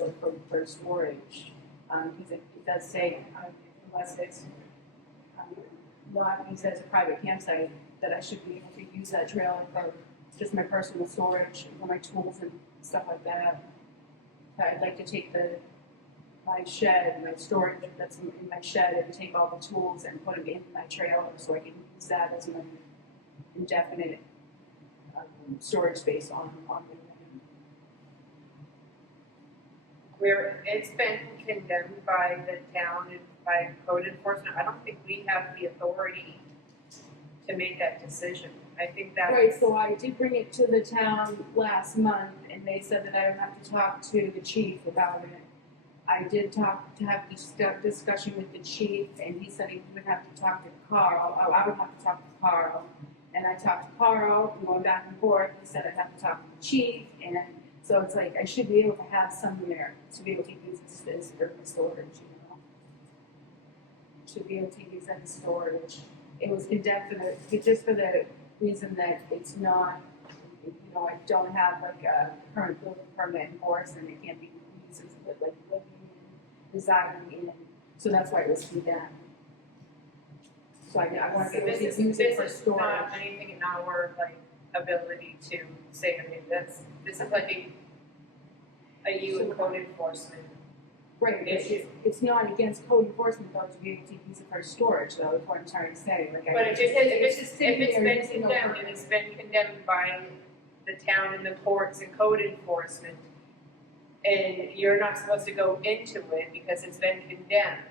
for storage, because it does say, unless it's not used as a private campsite, that I should be able to use that trailer for just my personal storage, for my tools and stuff like that. I'd like to take the my shed, my storage that's in my shed, and take all the tools and put them in my trailer so I can use that as my indefinite storage space on the land. Where it's been condemned by the town and by code enforcement, I don't think we have the authority to make that decision. I think that. Right, so I did bring it to the town last month, and they said that I would have to talk to the chief about it. I did have this discussion with the chief, and he said he would have to talk to Carl, I would have to talk to Carl. And I talked to Carl, and going back and forth, he said I'd have to talk to the chief, and so it's like, I should be able to have somewhere to be able to use this as urban storage, you know? Should be able to use that as storage. It was condemned just for the reason that it's not, you know, I don't have like a current building permit in force, and it can't be used as like living in, residing in, so that's why it was condemned. So I want to be able to use it for This is storage. not anything in our like ability to say, I mean, this is like a you and code enforcement. Right, it's not against code enforcement though to be able to use it for storage though, is what I'm trying to say, like I. But if it's sitting there been using no condemned, permit. and it's been condemned by the town and the courts and code enforcement, and you're not supposed to go into it because it's been condemned,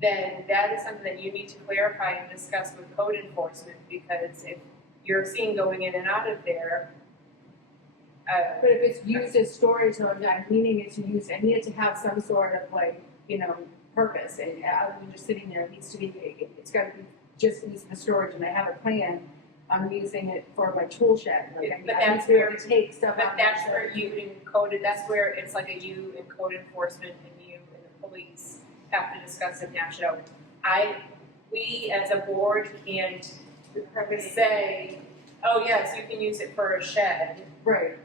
then that is something that you need to clarify and discuss with code enforcement, because if you're seen going in and out of there, But if it's used as storage, though, I'm meaning it to use, I need it to have some sort of like, you know, purpose, and other than just sitting there, it needs to be, it's gotta be just used for storage, and I have a plan, I'm using it for my tool shed, like, But I need that's to be able where- to take stuff but out. that's where you and code, that's where it's like a you and code enforcement and you and the police have to discuss and hash it out. We as a board can't say, oh yes, you can use it for a shed. Right,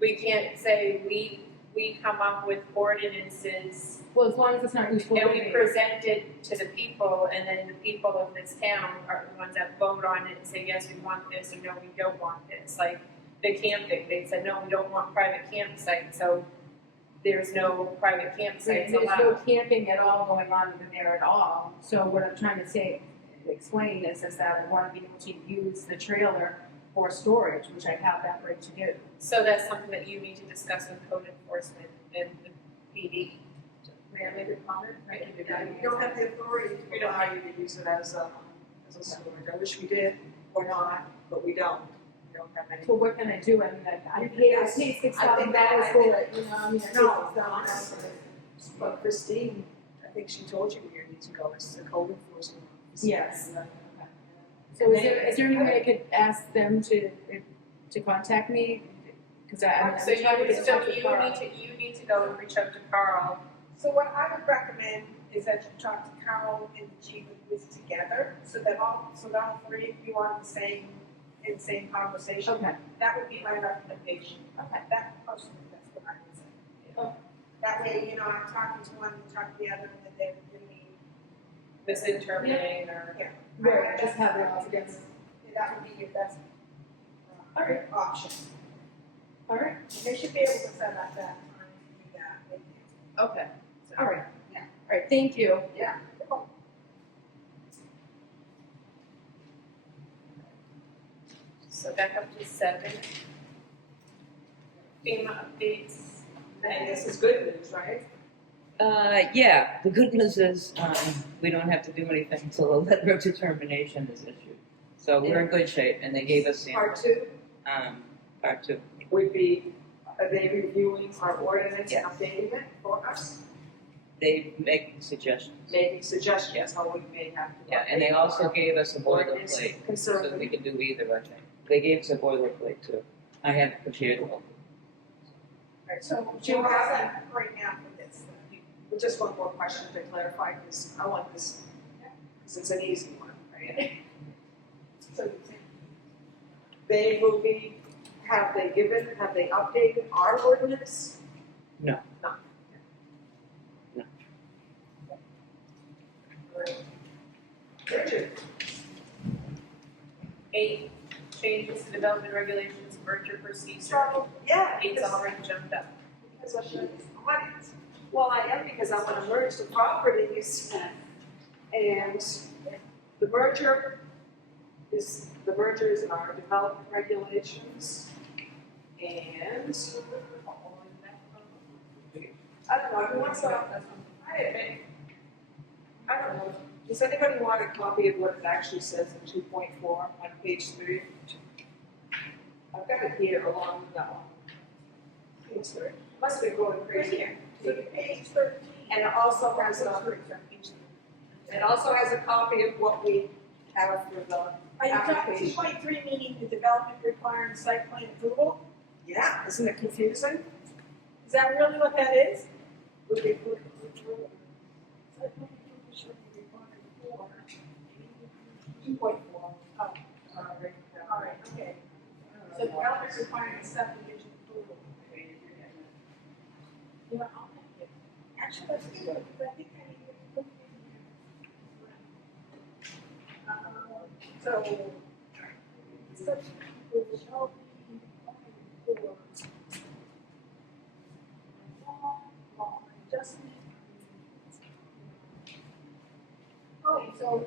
We can't say, we come up with ordinances well, as long as it's not useful. and we present it to the people, and then the people of this town are the ones that vote on it and say, yes, we want this, or no, we don't want this. Like the camping, they said, no, we don't want private campsites, so there's no private campsites There's allowed. no camping at all going on in there at all, so what I'm trying to say, explain is that I wanna be able to use the trailer for storage, which I have that right to do. So that's something that you need to discuss with code enforcement and the PD. May I make a comment? Right. You don't have the authority We to don't allow you to use it as a storage. I wish we did or not, but we don't. We don't have any. So what can I do? I mean, I paid $6,000 for it, you know, I mean, I paid No, $6,000 honestly. for it. But Christine, I think she told you where you need to go, it's the code enforcement. Yes. So is there any way I could ask them to contact me? Cause I mean, So I'm trying to get in touch with Carl. you need to go and reach out to Carl. So what I would recommend is that you talk to Carol and the chief of police together, so that all three of you are in the same conversation. Okay, That would be my recommendation. okay. That personally, that's what I would say. That way, you know, I'm talking to one, you talk to the other, and then really, Misinterpreting or. yeah. Right, just have it all together. That would be your best option. All right, They should be able to set up that time to do that with you. okay, all right. Yeah. All right, thank you. Yeah. So back up to 7. FEMA updates. And this is good news, right? Yeah, the good news is, we don't have to do anything until a letter of determination is issued. So we're in good shape, and they gave us Part samples. 2 Part 2. would be, are they reviewing our ordinance and Yes. updating it for us? They make suggestions. Making suggestions how we may have to. Yeah, and they also gave us a Ordinance boilerplate, so conservative. we can do either, I think. They gave us a boilerplate too. I haven't prepared one. Right, so you have that right now for this. Just one more question to clarify, because I want this, because it's an easy one, right? So you think They will be, have they updated our ordinance? No. No. No. Richard? 8, changes to development regulations, merger procedure. So, yeah, Eight's because already jumped up. of the audience. Well, I am because I want to merge the properties. And the merger is in our development regulations. And I don't know, who wants to, I don't know, does anybody want a copy of what it actually says in 2.4 on page 3? I've got it here along with that one. Page 3. Must be going crazy. So page 13. And it also has a copy of what we have for the Are you talking application. 2.3 meaning the development requiring site plan approval? Yeah, isn't it confusing? Is that really what that is? Would be, Site plan approval shall be required for. 2.4. Oh, all right, okay. So development requiring subdivision approval. You know, I'll make it. Actually, let's do it, because I think I need to put it in here. So, such approval shall be required for law adjustment. Oh, so.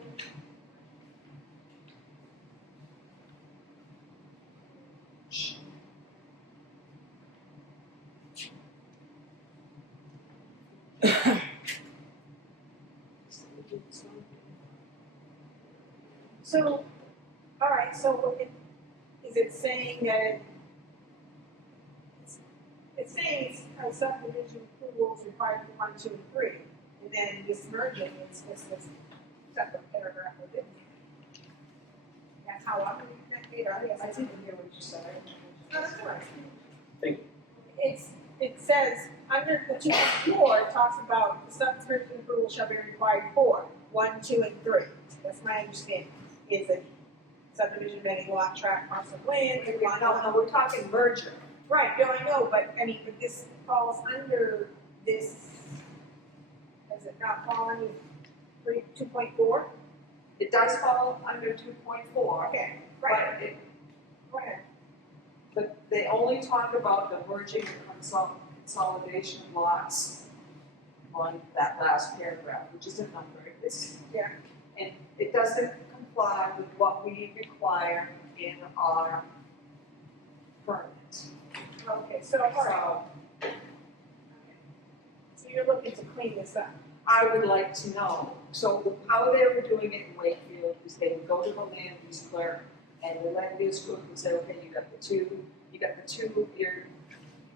So, all right, so is it saying that it's saying it's subdivision approvals required for 1, 2, and 3, and then this merging is just this separate paragraph within it. That's how I'm reading that data. I didn't hear what you said. No, that's all right. Thank It says, under the 2.4, it talks about the subdivision approval shall be required for 1, 2, and 3. That's my understanding. Is a subdivision of any lot, tract, parcel of land, and No, we're talking merger. right, no, I know, but this falls under this, does it not fall under 2.4? It does fall under 2.4. Okay, right, But it, go ahead. but they only talk about the merging and consolidation of lots on that last paragraph, which is a number. Yeah. And it doesn't comply with what we require in our permit. Okay, so, all right. So you're looking to clean this up? I would like to know, so how they were doing it in Wakefield is they would go to the land use clerk and the land use clerk would say, okay, you got the two,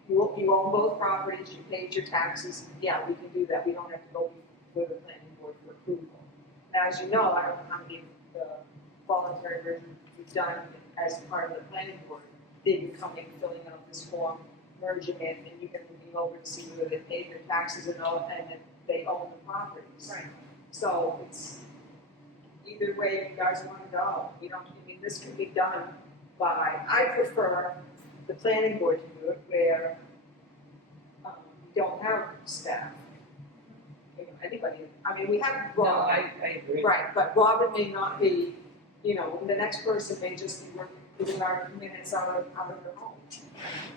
you own both properties, you paid your taxes, yeah, we can do that, we don't have to go with the planning board for approval. Now, as you know, I don't know how many voluntary versions we've done as part of the planning board, they've been coming, filling out this form, merging it, and you can move over to see whether they paid their taxes and all, and then they own the properties. Right. So it's either way you guys want to go. You know, I mean, this can be done by, I prefer the planning board to do it where you don't have staff. You know, anybody, I mean, we have No, Rob, I agree. right, but Robin may not be, you know, the next person may just be working, doing our minutes out of their home,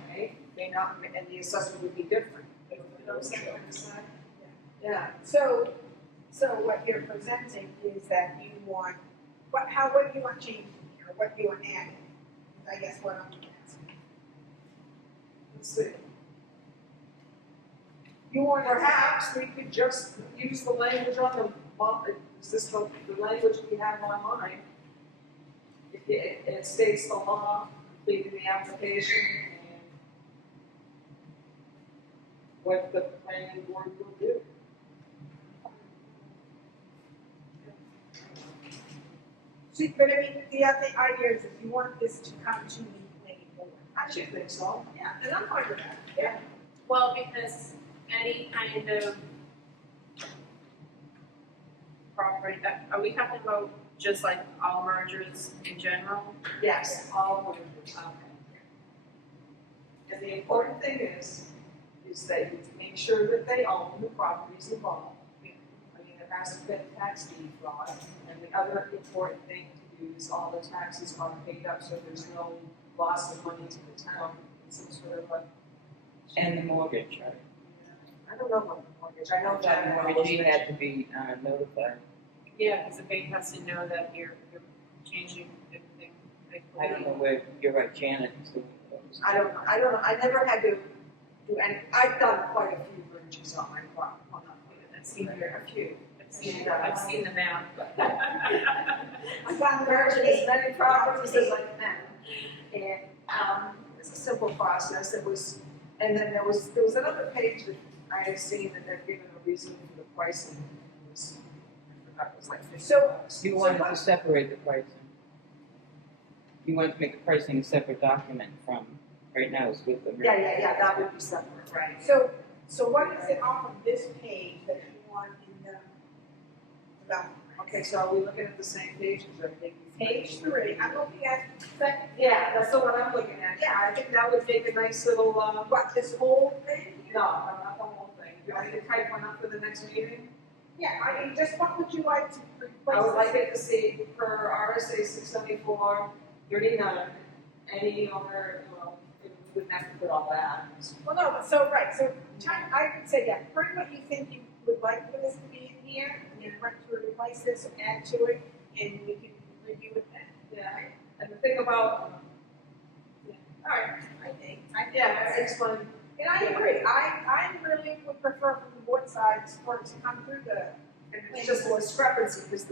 right? May not, and the assessment would be different. You know what I'm saying? Yeah. So what you're presenting is that you want, what do you want changed in here, what do you want added? I guess what I'm asking. Let's see. You want Perhaps we could just use the language on is this the language we have online? It states the law, completing the application, and what the planning board will do. See, but I mean, the other idea is if you want this to come to the planning board. I should think so. Yeah, and I'm fine with that, yeah. Well, because any kind of property, are we talking about just like all mergers in general? Yes, all mergers. Okay. And the important thing is that you make sure that they own the properties involved. I mean, there hasn't been tax deed fraud, and the other important thing to do is all the taxes are paid up, so there's no loss of money to the town. It's some sort of a, And the mortgage, right? I don't know about the mortgage, I know that Mortgagee had to be notified. Yeah, because the bank has to know that you're changing everything. I don't know where, you're right, Janet. So, I don't know, I never had to do any, I've done quite a few merges on my farm, well, not quite, I've seen a few. I've seen the map. I've gotten merged in as many properties as I can. And, it's a simple process, it was, and then there was another page that I had seen that they'd given a reason for the pricing. It was, I forgot, it was like $50. You wanted to separate the pricing. You wanted to make the pricing a separate document from, right now it's with the. Yeah, that would be separate, right? So what is it off of this page that you want in the document? Okay, so are we looking at the same pages or maybe? Page 3, I'm looking at second, Yeah, that's the one I'm looking at. Yeah, I think that would make a nice little, what, this whole thing? no, not the whole thing. You want me to type one up for the next meeting? Yeah, I mean, just what would you like to replace? I would like it to see per RSA 674-39, any owner, well, we wouldn't have to put all that. Well, no, so, right, so I would say, yeah, bring what you think you would like for this to be in here, and then bring to replace this or add to it, and we can review it then. Yeah, and the thing about, All right, I think it's fun. and I agree, I really would prefer from the board side for it to come through the, And it's just a discrepancy, because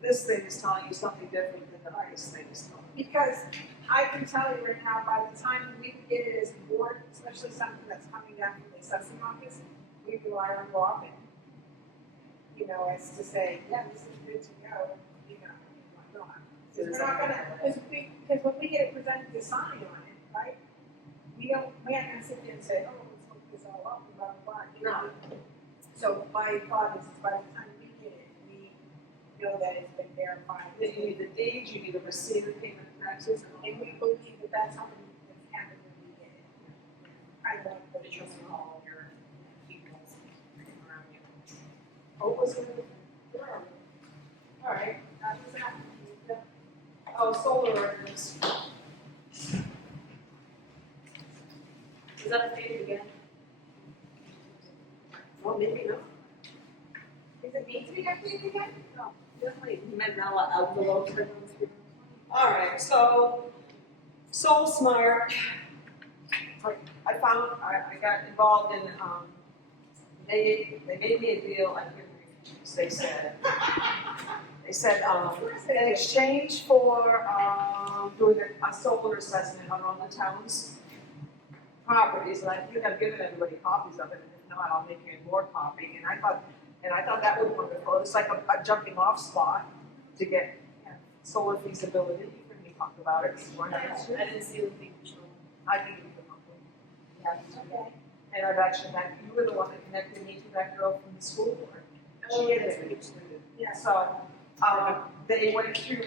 this thing is telling you something different than the this thing is telling you. because I can tell you right now, by the time we get it as a board, especially something that's coming down from the assessing office, we rely on Bob and, you know, as to say, yeah, this is good to go, you know, whatnot. So we're not gonna, because when we get it presented to sign on it, right? We're not gonna sit there and say, oh, let's look this all up, blah, blah, blah, you know? So my thought is, by the time we get it, we know that it's been verified. You need the deed, you need a receipt of payment of taxes, And we believe that that's something that's happened when we get it. I like the That you'll see all your people around you. oh, what's gonna be? All right, that was that. Oh, solar ordinance. Is that a page again? Well, maybe not. Does it need to be updated again? No, definitely mandala envelopes. All right, so Soul Smart. I found I got involved in they made me a deal I couldn't refuse. They said in exchange for doing a solar assessment on all the town's properties, and I think I've given everybody copies of it, and if not, I'll make you a more copy. And I thought that was wonderful. It's like a jumping off spot to get solar feasibility. You heard me talk about it before. I didn't see the thing. I think you can come with. Yeah. And I've actually had, you were the one that connected me to that girl from the school board. Oh, She yeah. is. Yeah, so, they went through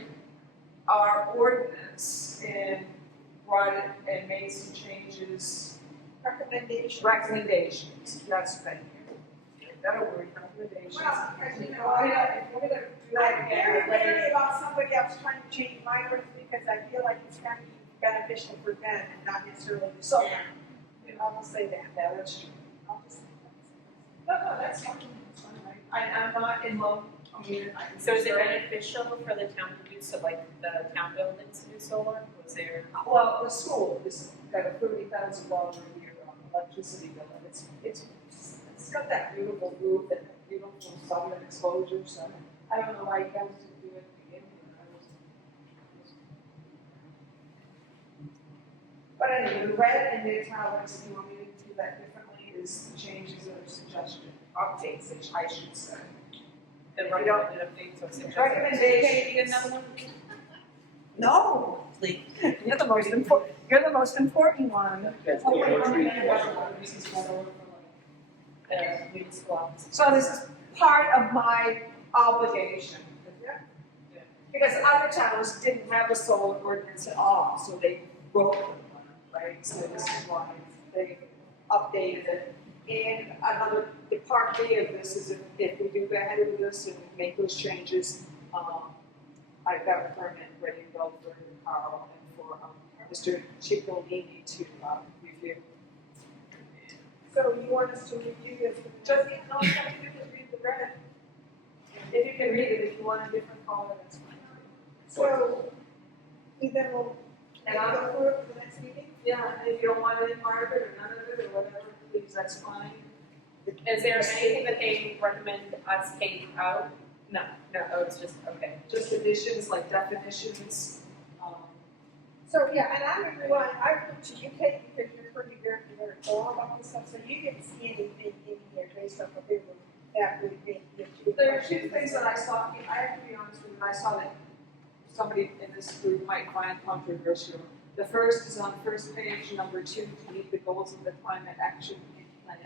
our ordinance and brought it and made some changes, recommendations, that's thank you. Better word, recommendations. Well, as you know, If we're gonna do that I'm again, very wary about somebody else trying to change my ordinance because I feel like it's gonna be beneficial for them and not necessarily the So- town. I'll just say that. Yeah, that's true. I'll just say No, that's fine. I'm not in love. I mean, So is it beneficial for the town to do so, like the town buildings to do solar? Was there? well, the school has got a $30,000 a year electricity bill, and it's got that beautiful roof and that beautiful southern exposure, so I don't know why you guys didn't do it at the beginning. But anyway, the red and the italics, if you want me to do that differently, is the changes that are suggested, updates, I should say. The recommended updates of suggestions. Recommendation. Can you get another one? No, you're the most important, one. That's Municipal office. So this is part of my obligation. Because other towns didn't have a solar ordinance at all, so they wrote them, right? So this is why they updated it. And another, the part B of this is if we do go ahead with this and make those changes, I've got a permit ready to go for Carl and for Mr. Cipollini to review. So you want us to review this? Just, no, you can read the red. If you can read it, if you want a different color, that's fine. So, we then will, And and I'm- I'll go for the next meeting? Yeah, and if you don't want any part of it or none of it or whatever, please, that's fine. Is there anything that they recommend us take out? No, it's just, okay. Just additions like definitions, So, yeah, and I would rely, I look to you, Kate, because you're pretty very thorough about this stuff, so you didn't see anything in here based on what they were, that would make you. There are two things that I saw, I have to be honest with you, I saw that somebody in this group might find controversial. The first is on first page, number 2, to meet the goals of the climate action plan.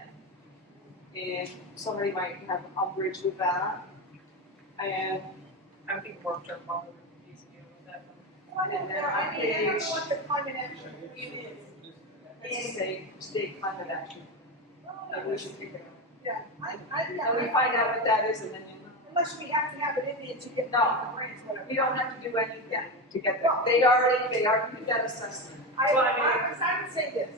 And somebody might have umbrage with that. And I'm thinking long-term model would be easy to deal with that. I don't know, I mean, I don't know what the climate action plan is. it's state climate action. And we should figure it out. Yeah, And we find out what that is and then unless we have to have it in there to get. No. the grants, whatever. we don't have to do anything to get that. They already did that assessment. I Well, I would say this,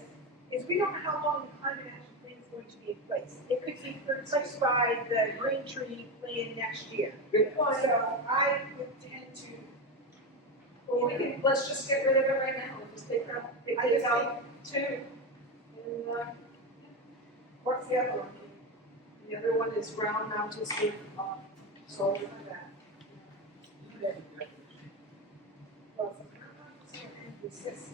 is we don't know how long the climate action plan is going to be in place. It could be replaced by the green tree plan next year. Good point. So I would tend to. We can, let's just get rid of it right now, we'll just take it out 2. And, What's the other one? the other one is ground mounted solar for that. Well, it's-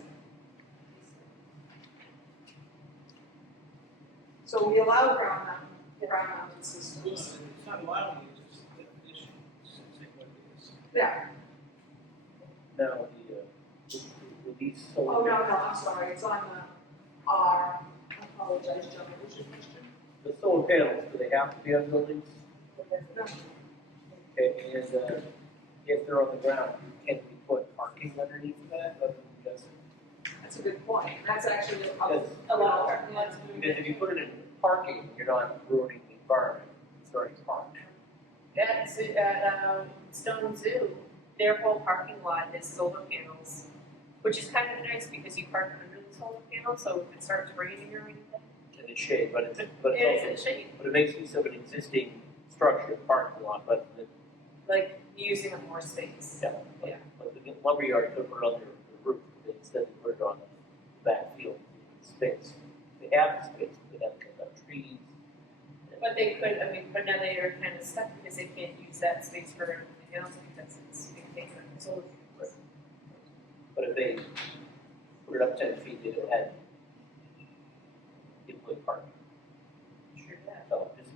So we allow ground mounted systems. It's not allowing you, it's just a definition, it's saying what it is. Yeah, Now, these solar. oh, no, I'm sorry, it's on the R, I apologize, John, what was your question? The solar panels, do they have to be on buildings? No. Okay, and, if they're on the ground, can we put parking underneath that, other than just? That's a good point, that's actually Because- allowed. Because if you put it in parking, you're not ruining the environment, it's already parked. At Stone Zoo, their whole parking lot is solar panels, which is kind of nice because you park under the solar panel, so if it starts raining or anything, In the shade, but it's it's also, in shade, but it makes use of an existing structure, parking lot, but the, like using up more space. yeah, Yeah. but the lumberyard could put it under the roof, instead they put it on the backfield space. They have the space, but they have to cut down trees. But they could, but now they are kind of stuck because they can't use that space for everything else because it's being taken up. So, But if they put it up 10 feet, they'd have had employee parking. true that. So just,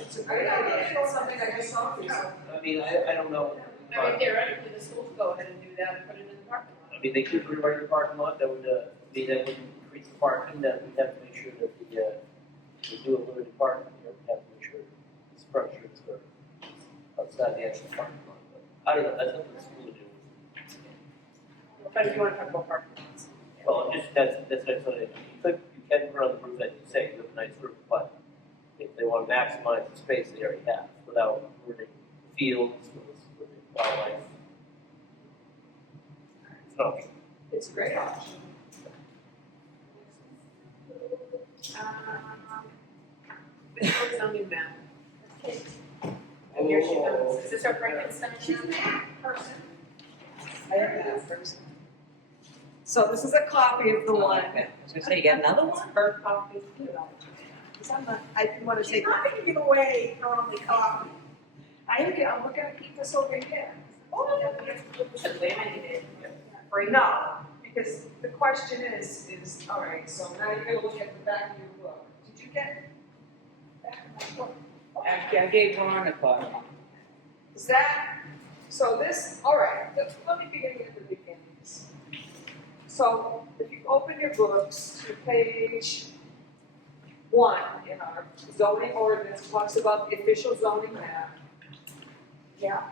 It's a great idea, it's something I just saw for you. I mean, I don't know. I mean, theoretically, the school could go ahead and do that and put it in the parking lot. I mean, they could put it right in the parking lot, that would, that would increase the parking, that we'd have to make sure that we do a limited parking here, we have to make sure the structures are outside the actual parking lot. But I don't know, that's up to the school to do. But if you want to talk about parking lots. Well, that's what you can put on the roof, as you say, you have a nice roof, but if they want to maximize the space they already have without ruining fields, with wildlife. It's an option. It's a great option. It's on new map. And here she comes. Is this our Frankenstein? She's a math person. I have that first. So this is a copy of the one. I was gonna say, you got another one? Her copy. Because I didn't want to She's take. not gonna give away normally coffee. We're gonna keep this over here. Should laminate it. Break it. No, because the question is, all right, so now you're gonna look at the back of your book. Did you get back of my book? Actually, I gave Ron a copy. Is that, so this, all right, let me begin at the beginning. So if you open your books to page 1 in our zoning ordinance, talks about the official zoning map. Yeah.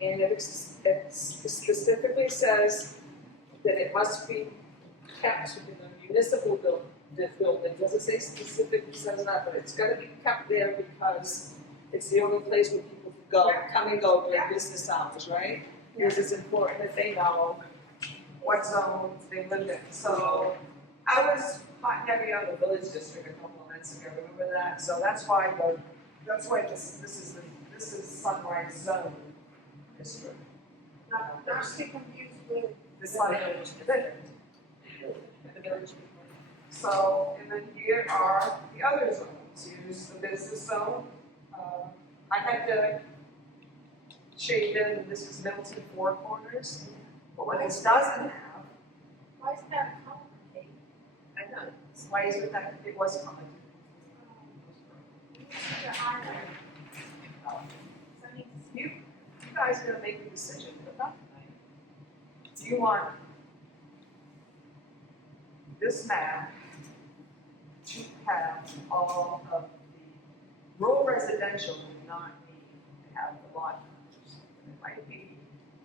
And it specifically says that it must be kept in a municipal building. It doesn't say specifically says that, but it's gotta be kept there because it's the only place where people can go, come and go during business hours, right? Because it's important that they know what zones they live in. So I was hot and heavy on the village district a couple of nights ago, remember that? So that's why this is Sunrise Zone District. Not to be confused with. The Sunrise District. The village. So, and then here are the other zones. Here's the business zone. I had to shade in, this is Middleton Four Corners. But what this doesn't have, Why is that complicated? I know, why is it that it was common? You guys gotta make a decision, but not tonight. Do you want this map to have all of the rural residential do not need to have the lot numbers? It might be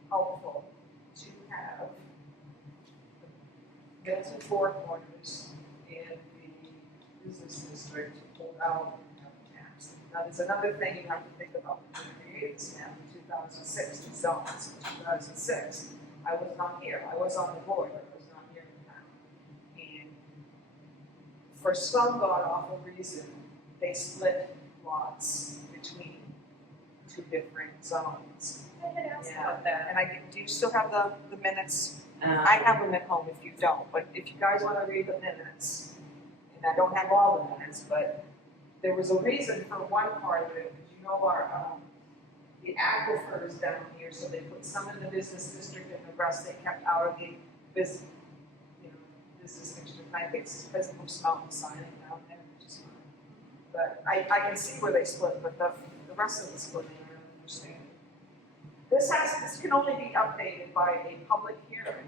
helpful to have the Middleton Four Corners and the business district pulled out and have maps. Now, there's another thing you have to think about. When we created this map in 2006, the zones in 2006, I was not here. I was on the board, but I was not here in town. And for some god-awful reason, they split lots between two different zones. I had asked Yeah, about that. and do you still have the minutes? Uh, I have them at home if you don't, but if you guys wanna read the minutes, and I don't have all the minutes, but there was a reason for one part of it, because you know our, the aquifers down here, so they put some in the business district and the rest they kept out of the business, business district. And I think it's because of Moose Mountain signing down there, which is fine. But I can see where they split, but the rest of the splitting, I don't understand. This can only be updated by a public hearing.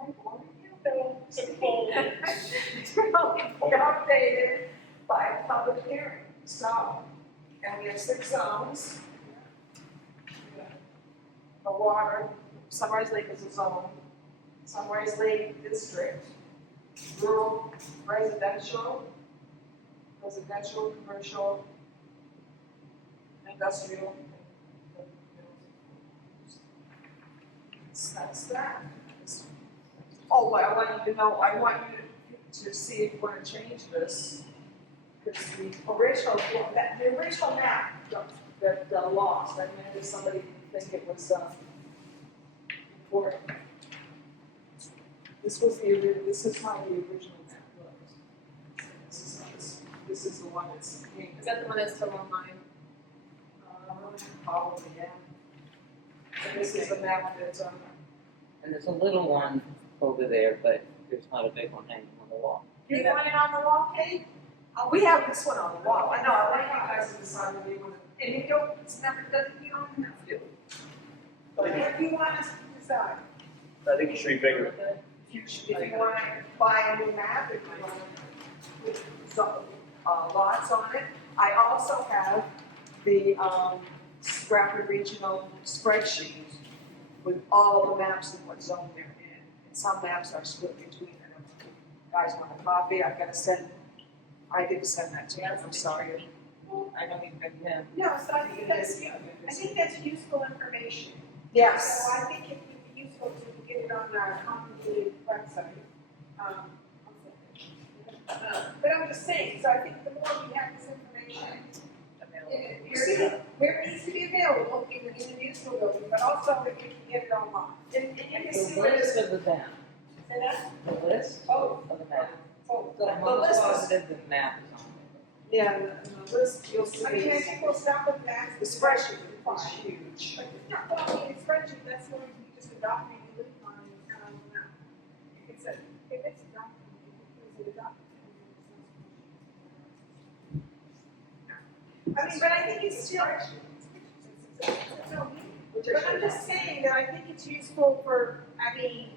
Am I boring you? No, it's full. It can only be updated by a public hearing, so, and we have 6 zones. The water, Sunrise Lake is a zone, Sunrise Lake District, rural, residential, commercial, industrial. That's that. Oh, but I want you to know, I want you to see if you want to change this. Because the original map that lost, that made somebody think it was important. This is how the original map was. This is the one that's. Is that the one that's still online? Probably, yeah. And this is the map that's on. and there's a little one over there, but there's not a big one hanging on the wall. You want it on the wall, Kate? We have this one on the wall. I know, I want you guys to decide whether you want it. And you don't, it's never, you don't have to. But if you want us to decide, I think it should be bigger. if you want to buy a new map, if you want to put some lots on it. I also have the Stratford Regional spreadsheet with all the maps and what zone they're in. And some maps are split between them. If you guys want a copy, I didn't send that to you, I'm sorry. I know you've been, yeah. No, so I think that's useful information. Yes. So I think it would be useful to get it on our complicated website. But I'm just saying, so I think the more we have this information, where it needs to be available in the municipal building, but also if you can get it online. And you can see The where list it's, of the map, say that? the list of the map. I'm The almost list is, positive the map is on yeah, the list, you'll see I mean, I think we'll stop with that. the spreadsheet is huge. But it's not, well, I mean, a spreadsheet, that's going to be just a document you live on and kind of, if it's a document, it's a document. I mean, but I think it's still. But I'm just saying that I think it's useful for, I mean.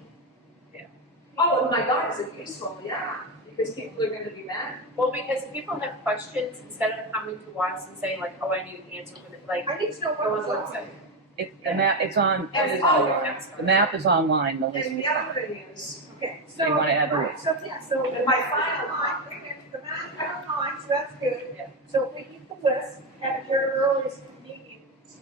Oh my God, is it useful? Yeah, because people are gonna be mad. Well, because people have questions, instead of coming to us and saying like, oh, I need an answer for it, like, I need to know go what on was the website. The map, it's on, And- it is oh, online. The map is online, the list. And the other thing is, Okay, So you wanna add the alright, so, yeah, so the My final line, the map had a line, so that's good. Yeah. So if we keep the list at your earliest convenience,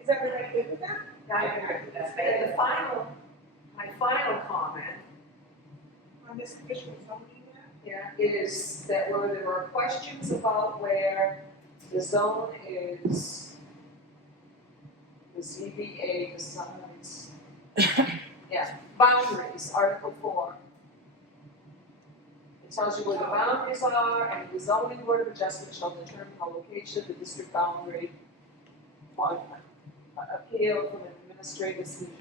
is everybody good with that? and my final comment on this official zoning map? Yeah, it is that where there were questions about where the zone is, the ZBA decides. Yeah, boundaries, Article 4. It tells you where the boundaries are, and the zoning board of adjustment shall determine the location of the district boundary on appeal from an administrative decision.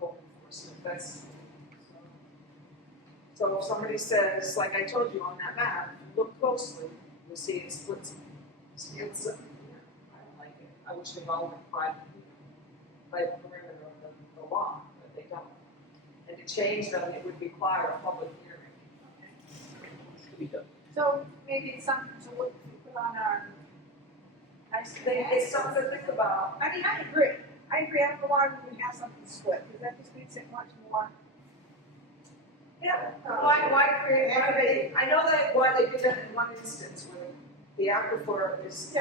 Code enforcement, that's. So if somebody says, like I told you on that map, look closely, you'll see it splits. I don't like it. I wish they all went by the perimeter of the law, but they don't. And to change them, it would require a public hearing. So maybe it's something to look, to put on our. It's something to think about. I mean, I agree. I don't know why we would have something split, because that just makes it much more. Yeah, why create, I know that why they did that in one instance where the aquifer is,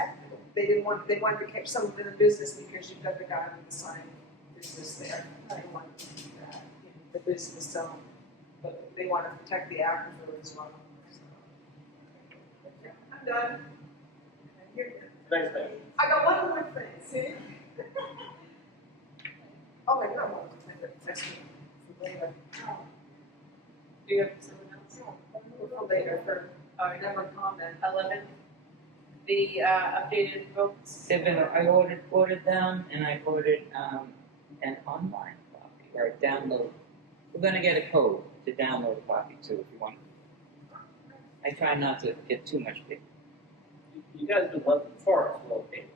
they wanted to keep some of the business because you've got the guy with the sign business there. They wanted to keep that, the business zone, but they want to protect the aquifer as well. So, I'm done. Thanks, man. I got one more thing, see? Oh, I got one more text me for later. Do you have someone else? For later, for, never comment. 11, the updated votes. They've been, I ordered them, and I ordered, an online copy, or a download. We're gonna get a code to download a copy too, if you want. I try not to get too much paper. You guys been loving the forest a little bit.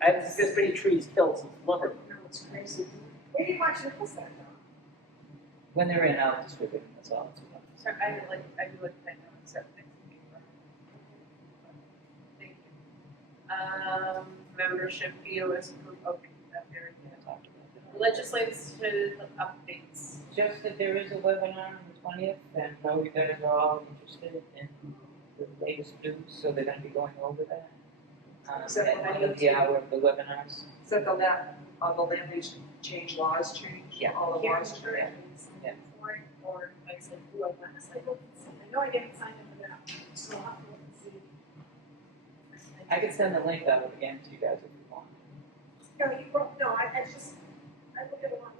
I haven't seen this many trees killed since lumber. No, it's crazy. Where do you want your house at, though? When they're in, I'll distribute them, that's all it's about. So I do like my notes, so thanks for being here. Thank you. Membership POS group, okay, that very good. Talk about that. Legislative updates. Just that there is a webinar on the 20th, and know you guys are all interested in the latest news, so they're gonna be going over that. Is that At on the end of the hour of the webinars. So the land use change laws change? Yeah. All the laws change? Yeah. Or I said, who I want to say. I know I didn't sign up for that, so I'll have to look and see. I can send the link out again to you guys if you want. No, I just, I look at the one,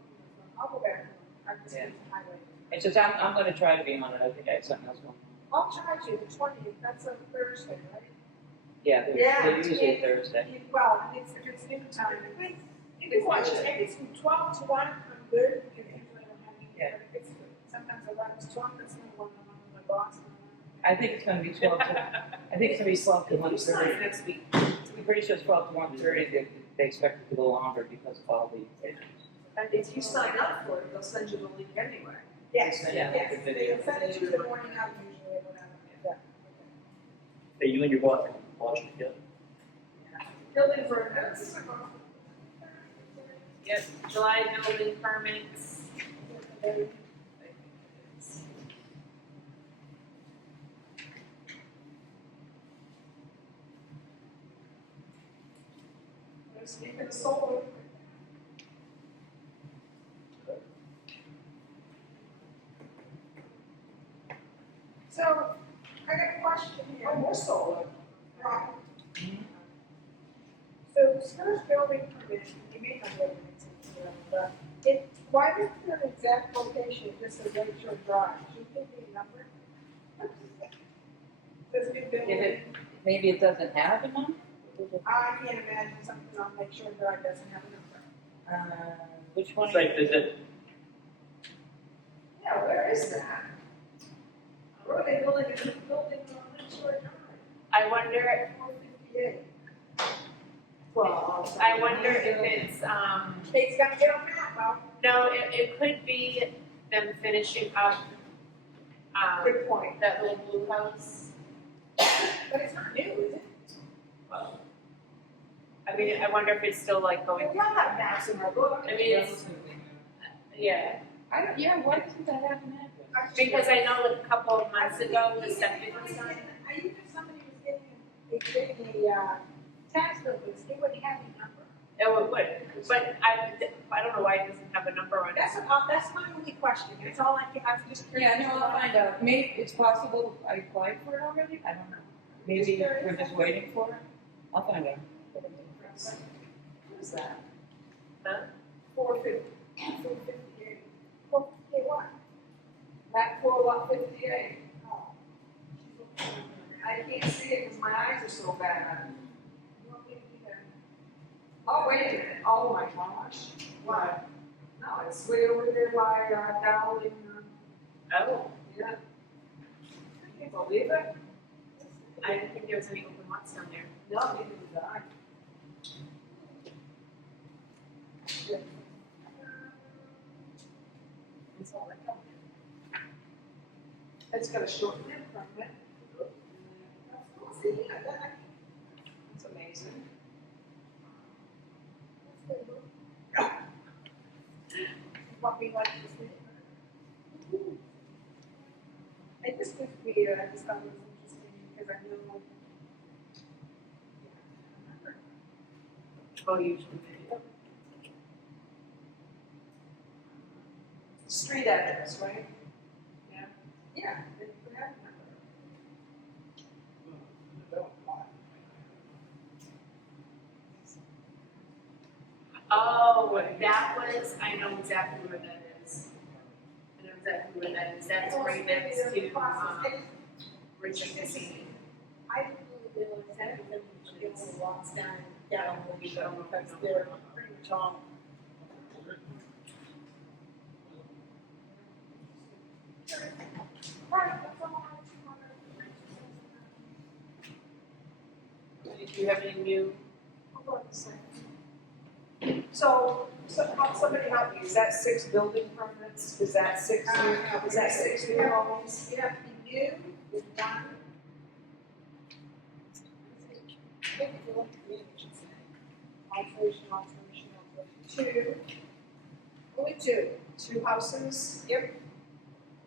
I'll go back, I just need to highlight it. It's just, I'm gonna try to be on it, I think I have something else going. I'll charge you the 20th, that's a Thursday, right? Yeah, Yeah, they're usually Thursday. Well, if it's dinner time, if it's watch it, if it's from 12 to 1, I'm good, because usually I don't have any, Yeah. but if it's, sometimes I run to 12, that's not one I'm on my boss. I think it's gonna be 12 to, I think it's gonna be 12 to 1:30. Next week. I'm pretty sure it's 12 to 1:30, they expect it to go longer because of all the issues. And if you sign up for it, they'll send you the link anyway. Yes, Send yes, out the video. they'll send it to you the morning of usually, or whatever, yeah. Hey, you and your boss can watch it together. Building permits. Yep, July building permits. Speaking of solar. So, I got a question here. Oh, more solar. So this first building permit, you may not have it, but why does it have an exact location, just a Lakeshore Drive? Should it be a number? Does it building, Maybe it doesn't have a number? I can't imagine something on Lakeshore Drive doesn't have a number. Which one? Site visit. Yeah, where is that? Where are they building a new building on Lakeshore Drive? I wonder, 458. Well, I wonder if it's, Kate's gotta get on that, well, no, it could be them finishing up, good point. that little blue house. but it's not new, is it? I mean, I wonder if it's still like going, We'll have maps in our book. I mean, it's, yeah, Why doesn't that happen? because I know a couple of months ago, the septic was done. I even somebody was getting a tax bill, it wouldn't have a number. Oh, it would, But I don't know why it doesn't have a number on it. That's my only question, that's all I'm just curious. Yeah, no, I'll find out. Maybe it's possible I applied for it already, I don't know. Maybe we're just waiting for it. I'll find out. What is that? Huh? 458. What? Back 458. I can't see it because my eyes are so bad. Oh, wait a minute. Oh my gosh. What? No, it's way over there by Dowling. Oh, Yeah. I can't believe it. I didn't think there was any open lots down there. No, neither did I. It's all like, It's got a short lived permit. See, that's amazing. What we like to see. It just was weird, I just thought it was interesting because I know. oh, usually. Street address, right? Yeah. Yeah, then you could have a number. Oh, that was, I know exactly where that is. I know exactly where that is. That's right next to, Richard Casini. I didn't really realize that because we get all the walks down the show because they're pretty much all. Right, that's all Do you have any new? Hold on a second. So how, somebody help me, is that 6 building permits? Is that 6 new, is that 6 new homes? You have to be new with one. I think if you look at the image, it's alteration, 2. Only 2. 2 houses? Yep.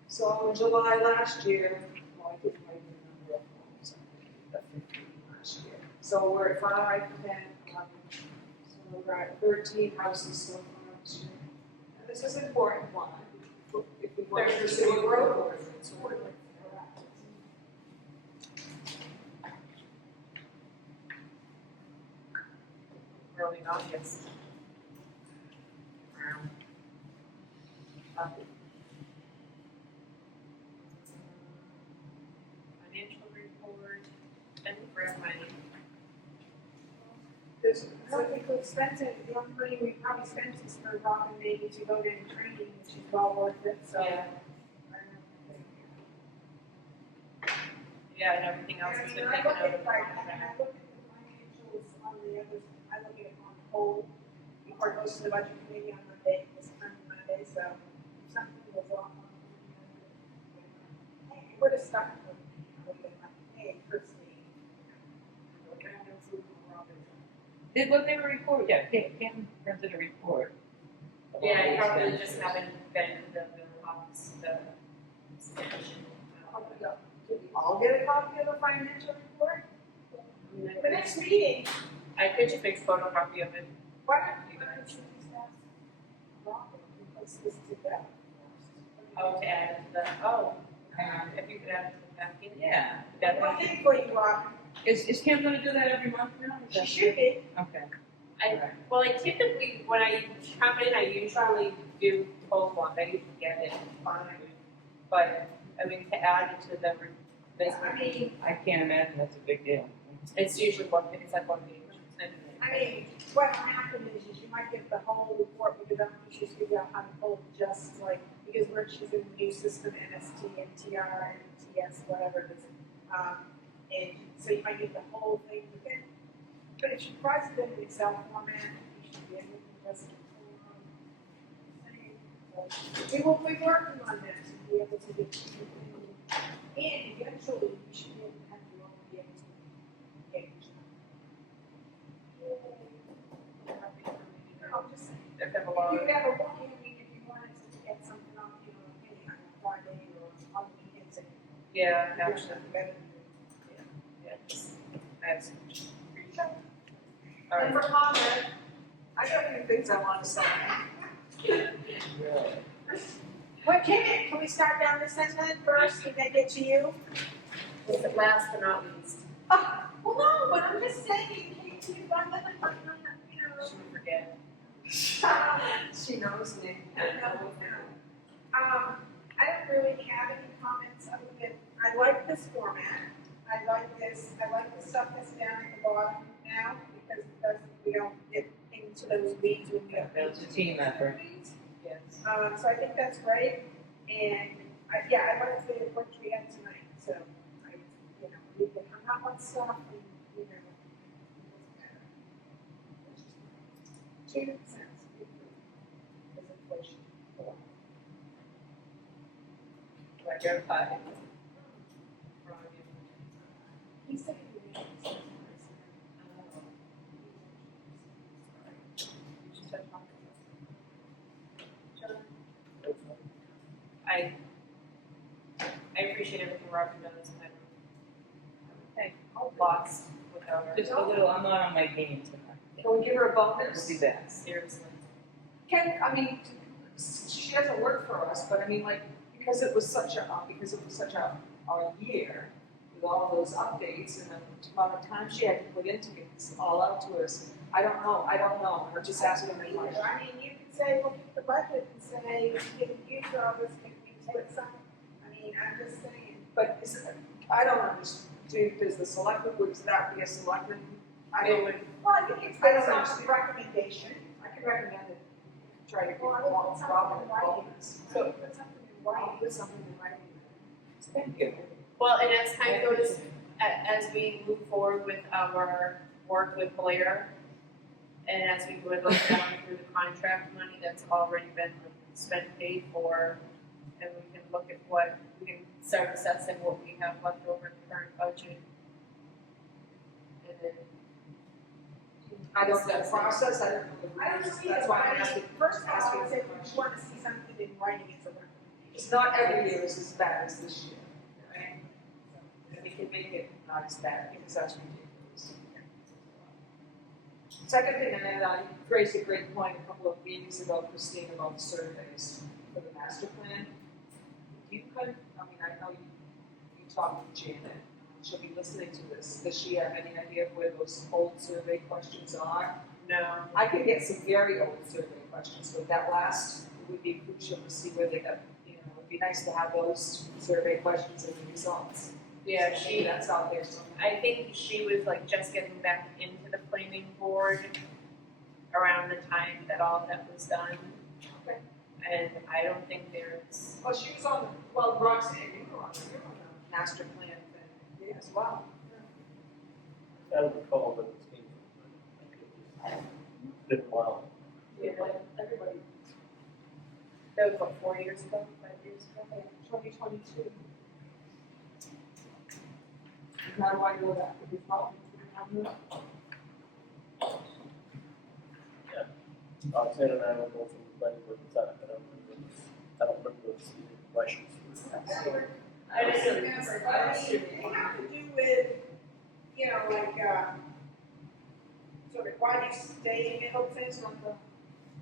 So in July last year, well, I didn't write the number of homes, I think, 15 last year. So we're at 5, 10, 11, so we're at 13 houses so far this year. And this is an important one, if we want to pursue a growth ordinance or whatever. Early August. Financial report, and grant money. There's nothing too expensive, the only money we probably spent is for Rob and Maggie to go to training, which is well worth it, so. Yeah. Yeah, and everything else has been I taken look out of at, the like, contract. I look at the financials on the others, I look at it on the whole, before it goes to the budget committee on Monday, this coming Monday, so if something was off on hey, it would have stuck with me, I would have been like, hey, personally. Did what they were report, yeah, Kim printed a report. of all Yeah, the you probably expenses. just haven't been to the mailbox, the extension. Did we all get a copy of the financial report? The next meeting, I could just make a photocopy of it. why don't you guys use that? Rob, because this is that. Oh, to add it to the, if you could add it to the back in. Yeah, That One would be, thing for you, Rob, is Kim gonna do that every month now? Is she that- should be. Okay. well, I typically, when I come in, I usually do pull one, I usually get it fine. But, I mean, to add it to the, I mean, I can't imagine that's a big deal. it's usually one, it's like one page. What will happen is you might get the whole report because I'm not sure figure out how to pull just like, because we're choosing the new system, NST and TR and TS, whatever it is. And so you might get the whole thing, but if you process it in Excel format, you should be able to just. We will be working on that to be able to get, and eventually you should be able to have your own be able to gauge. I'm just saying. If they have a lot If of, you ever want, if you wanted to get something on, any on a Friday or on the weekends, and yeah, you're actually, better. yeah, just, I have some. And for comment, I got a few things I want to say. What can we start down this end then first and then get to you? Last but not least. Well, no, but I'm just saying, in case you run the, you know. Should we forget? She knows me. I don't really have any comments other than, I like this format. I like the stuff that's down at the bottom now, because it doesn't, we don't get into those weeds when we have. It's a team effort. Yes. So I think that's great, and I like the approach we had tonight, so we can hang up on stuff and, it doesn't matter. 2 cents. Is inflation. Do I get a pie? He said he would. I appreciate everything Robin does, and I'm lost without her. Just a little, I'm not on my game tonight. Can we give her a We'll bonus? be back. Seriously. She doesn't work for us, but I mean, like, because it was such a year with all those updates and the amount of time she had to put into getting this all out to us. I don't know, I'm just asking her question. I mean, you can say, look at the budget and say, can you use all this, can we take some? I mean, I'm just saying. But I don't understand, does the selectman, would that be a selectman? I don't, It would, Well, I think it's I don't based on understand. recommendation. I can recommend it, try to get Well, I along put with Robin something in writing. bonus. So put something in I'll writing. put something in writing. Thank you. Well, and as time goes, as we move forward with our work with Blair, and as we go down through the contract money that's already been spent, paid for, and we can look at what, we can start assessing what we have left over in the current budget. And then, I don't know the process, I don't know the I don't rules, know that's either, why but I'm I asking. mean, first of all, I asking would the say, question. if you want to see something in writing, it's a recommendation. It's not every year is as bad as this year, right? And we can make it not as bad, because that's ridiculous. Second thing, and I raised a great point a couple of meetings ago, Christine, about the surveys for the master plan. You could, I mean, I know you talked to Janet, she'll be listening to this. Does she have any idea of where those old survey questions are? no, I can get some very old survey questions, but that last would be crucial to see where they got, it'd be nice to have those survey questions and the results. yeah, So maybe that's out there somewhere. I think she was like just getting back into the planning board around the time that all of that was done. Okay. And I don't think there's, Well, she was on the, well, Roxanne, you were on the master plan thing as well. I don't recall when this came from, but it's been a while. Yeah, but everybody, that was what, 4 years ago, 5 years ago? 2022. How do I know that? Because probably we have Roxanne and I will go from the planning board at the time, but I don't remember those questions. I don't remember, but I mean, they have to do with, sort of why you stay in Middleton, on the.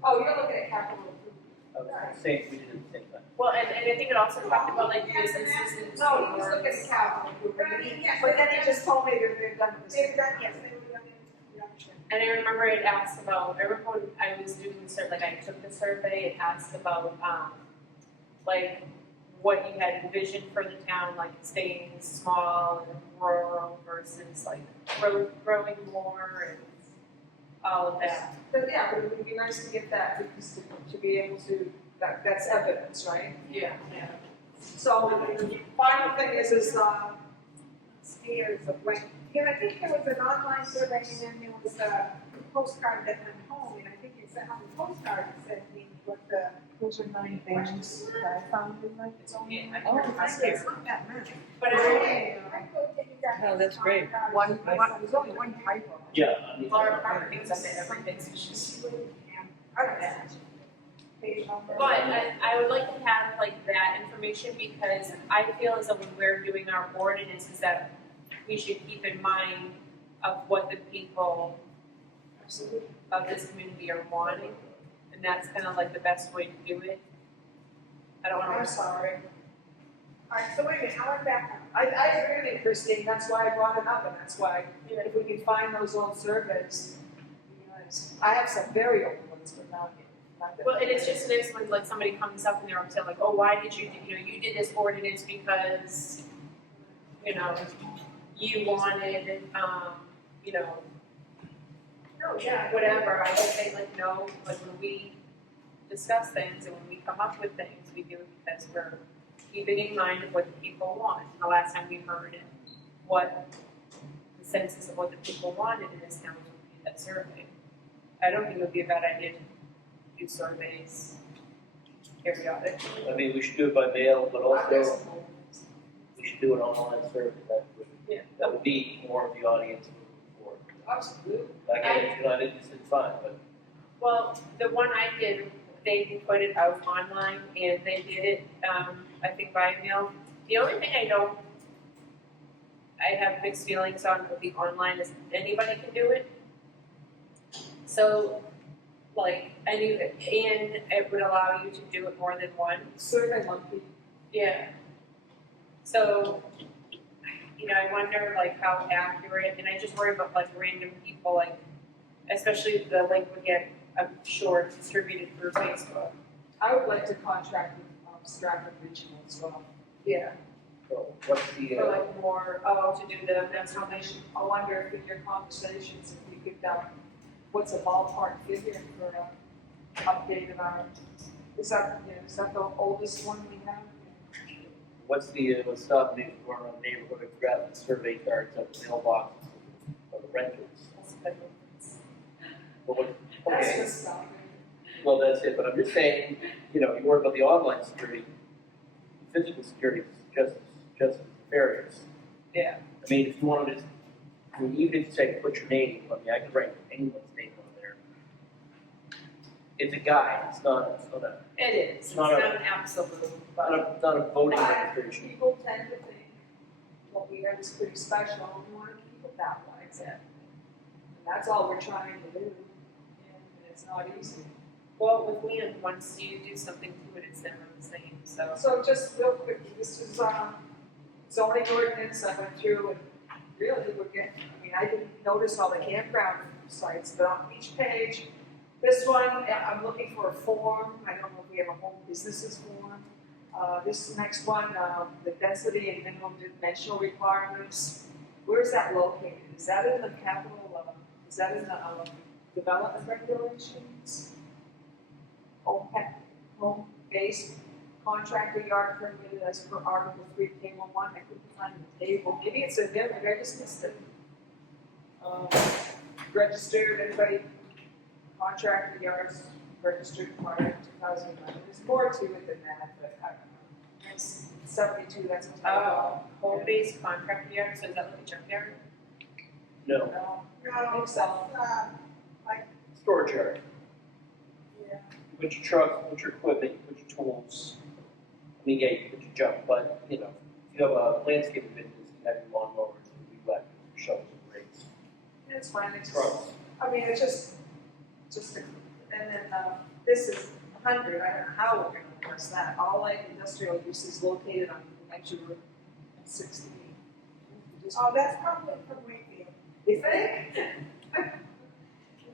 Oh, you're looking at capital improvement. I was saying we did it at the same time. Well, and I think it also talked about like businesses and. No, he was looking at capital improvement. But then he just told me that they're done with this. They've done, yes, they were done in production. And I remember it asked about, I remember when I was doing the survey, like I took the survey, it asked about, like, what you had envisioned for the town, like staying small and rural versus like growing more and all of that. But yeah, but it would be nice to get that because to be able to, that's evidence, right? Yeah. So the final thing is Years of like, I think there was an online survey and then there was a postcard that went home, and I think it said on the postcard, it said what the. those are 9 things that I found in my, it's only. Oh, It's not that many. But I Okay, I go take you guys. Oh, that's great. There's only one typo. Yeah, I mean, Laura Parker thinks I did everything, so she's. Okay. Page number. But I would like to have like that information because I feel as though when we're doing our ordinances that we should keep in mind of what the people of this community are wanting, and that's kind of like the best way to do it. I don't I'm wanna, sorry. Alright, so wait a minute, I went back. I agree with you, Christine, that's why I brought it up, and that's why, if we can find those old surveys, it'd be nice. I have some very old ones, but not that. well, and it's just nice when like somebody comes up and they're upset, like, oh, why did you, you did this ordinance because, you wanted, Oh, yeah. whatever, I would say like, no, like when we discuss things and when we come up with things, we do it because we're keeping in mind of what the people want. The last time we heard it, what the census of what the people wanted in this town would be that survey. I don't think it would be a bad idea to do surveys periodically. I mean, we should do it by mail, but I've got also some old ones. we should do an online survey. Yeah. That would be more of the audience moving forward. Absolutely. I didn't just fine, but Well, the one I did, they put it out online and they did it, I think by mail. The only thing I have mixed feelings on with the online is anybody can do it. So, like, and it would allow you to do it more than one. Survey monkey. Yeah. So, I wonder like how accurate, and I just worry about like random people, like, especially the link would get, I'm sure, distributed through Facebook. I would like to contract with Stratford Regional as well. Yeah. so what's the, For like more, to do the Information, I wonder if in your conversations, if you could, what's a ballpark figure for a update of our, is that the oldest one we have? what's stopping me from going around the neighborhood and grabbing survey cards at the mailboxes of the renters? But what, That's okay, just something. well, that's it, but I'm just saying, you worry about the online security, physical security is just as nefarious. Yeah. I mean, if you wanted to, even if you say put your name, I could write anyone's name on there. It's a guide, it's not a It is, it's Not not a- an absolute, but. not a voting But registration. people tend to think what we have is pretty special, and we want to keep it that way. And that's all we're trying to do, and it's not easy. Well, with land, once you do something to it, it's never the same, so. So just real quick, this is zoning ordinance I went through, and really we're getting, I didn't notice all the campground sites, but on each page, this one, I'm looking for a form, I don't know if we have a home businesses form. This next one, the density and minimum dimensional requirements, where is that located? Is that in the capital, is that in the development regulations? Home-based contractor yard permitted as per Article 3, Table 1, I couldn't find the table, maybe it's in there, maybe I just missed it. Registered, anybody, contractor yards registered prior to 2011, there's more to it than that, but I don't know. It's 72, that's what I Oh, home-based contractor yard, so is that like a junkyard? No, No, I No, think that's, so. storage yard. Yeah. You put your truck, put your equipment, you put your tools. Yeah, you put your junk, but, if you have a landscaping business, you have your lawnmowers, your weed whackers, your shovels and rakes. It's fine, it's Trucks. it's just, and then, this is 100, I don't know how we're gonna address that. All light industrial uses located on Convention Route 16. Oh, that's probably from Wakefield. You think? And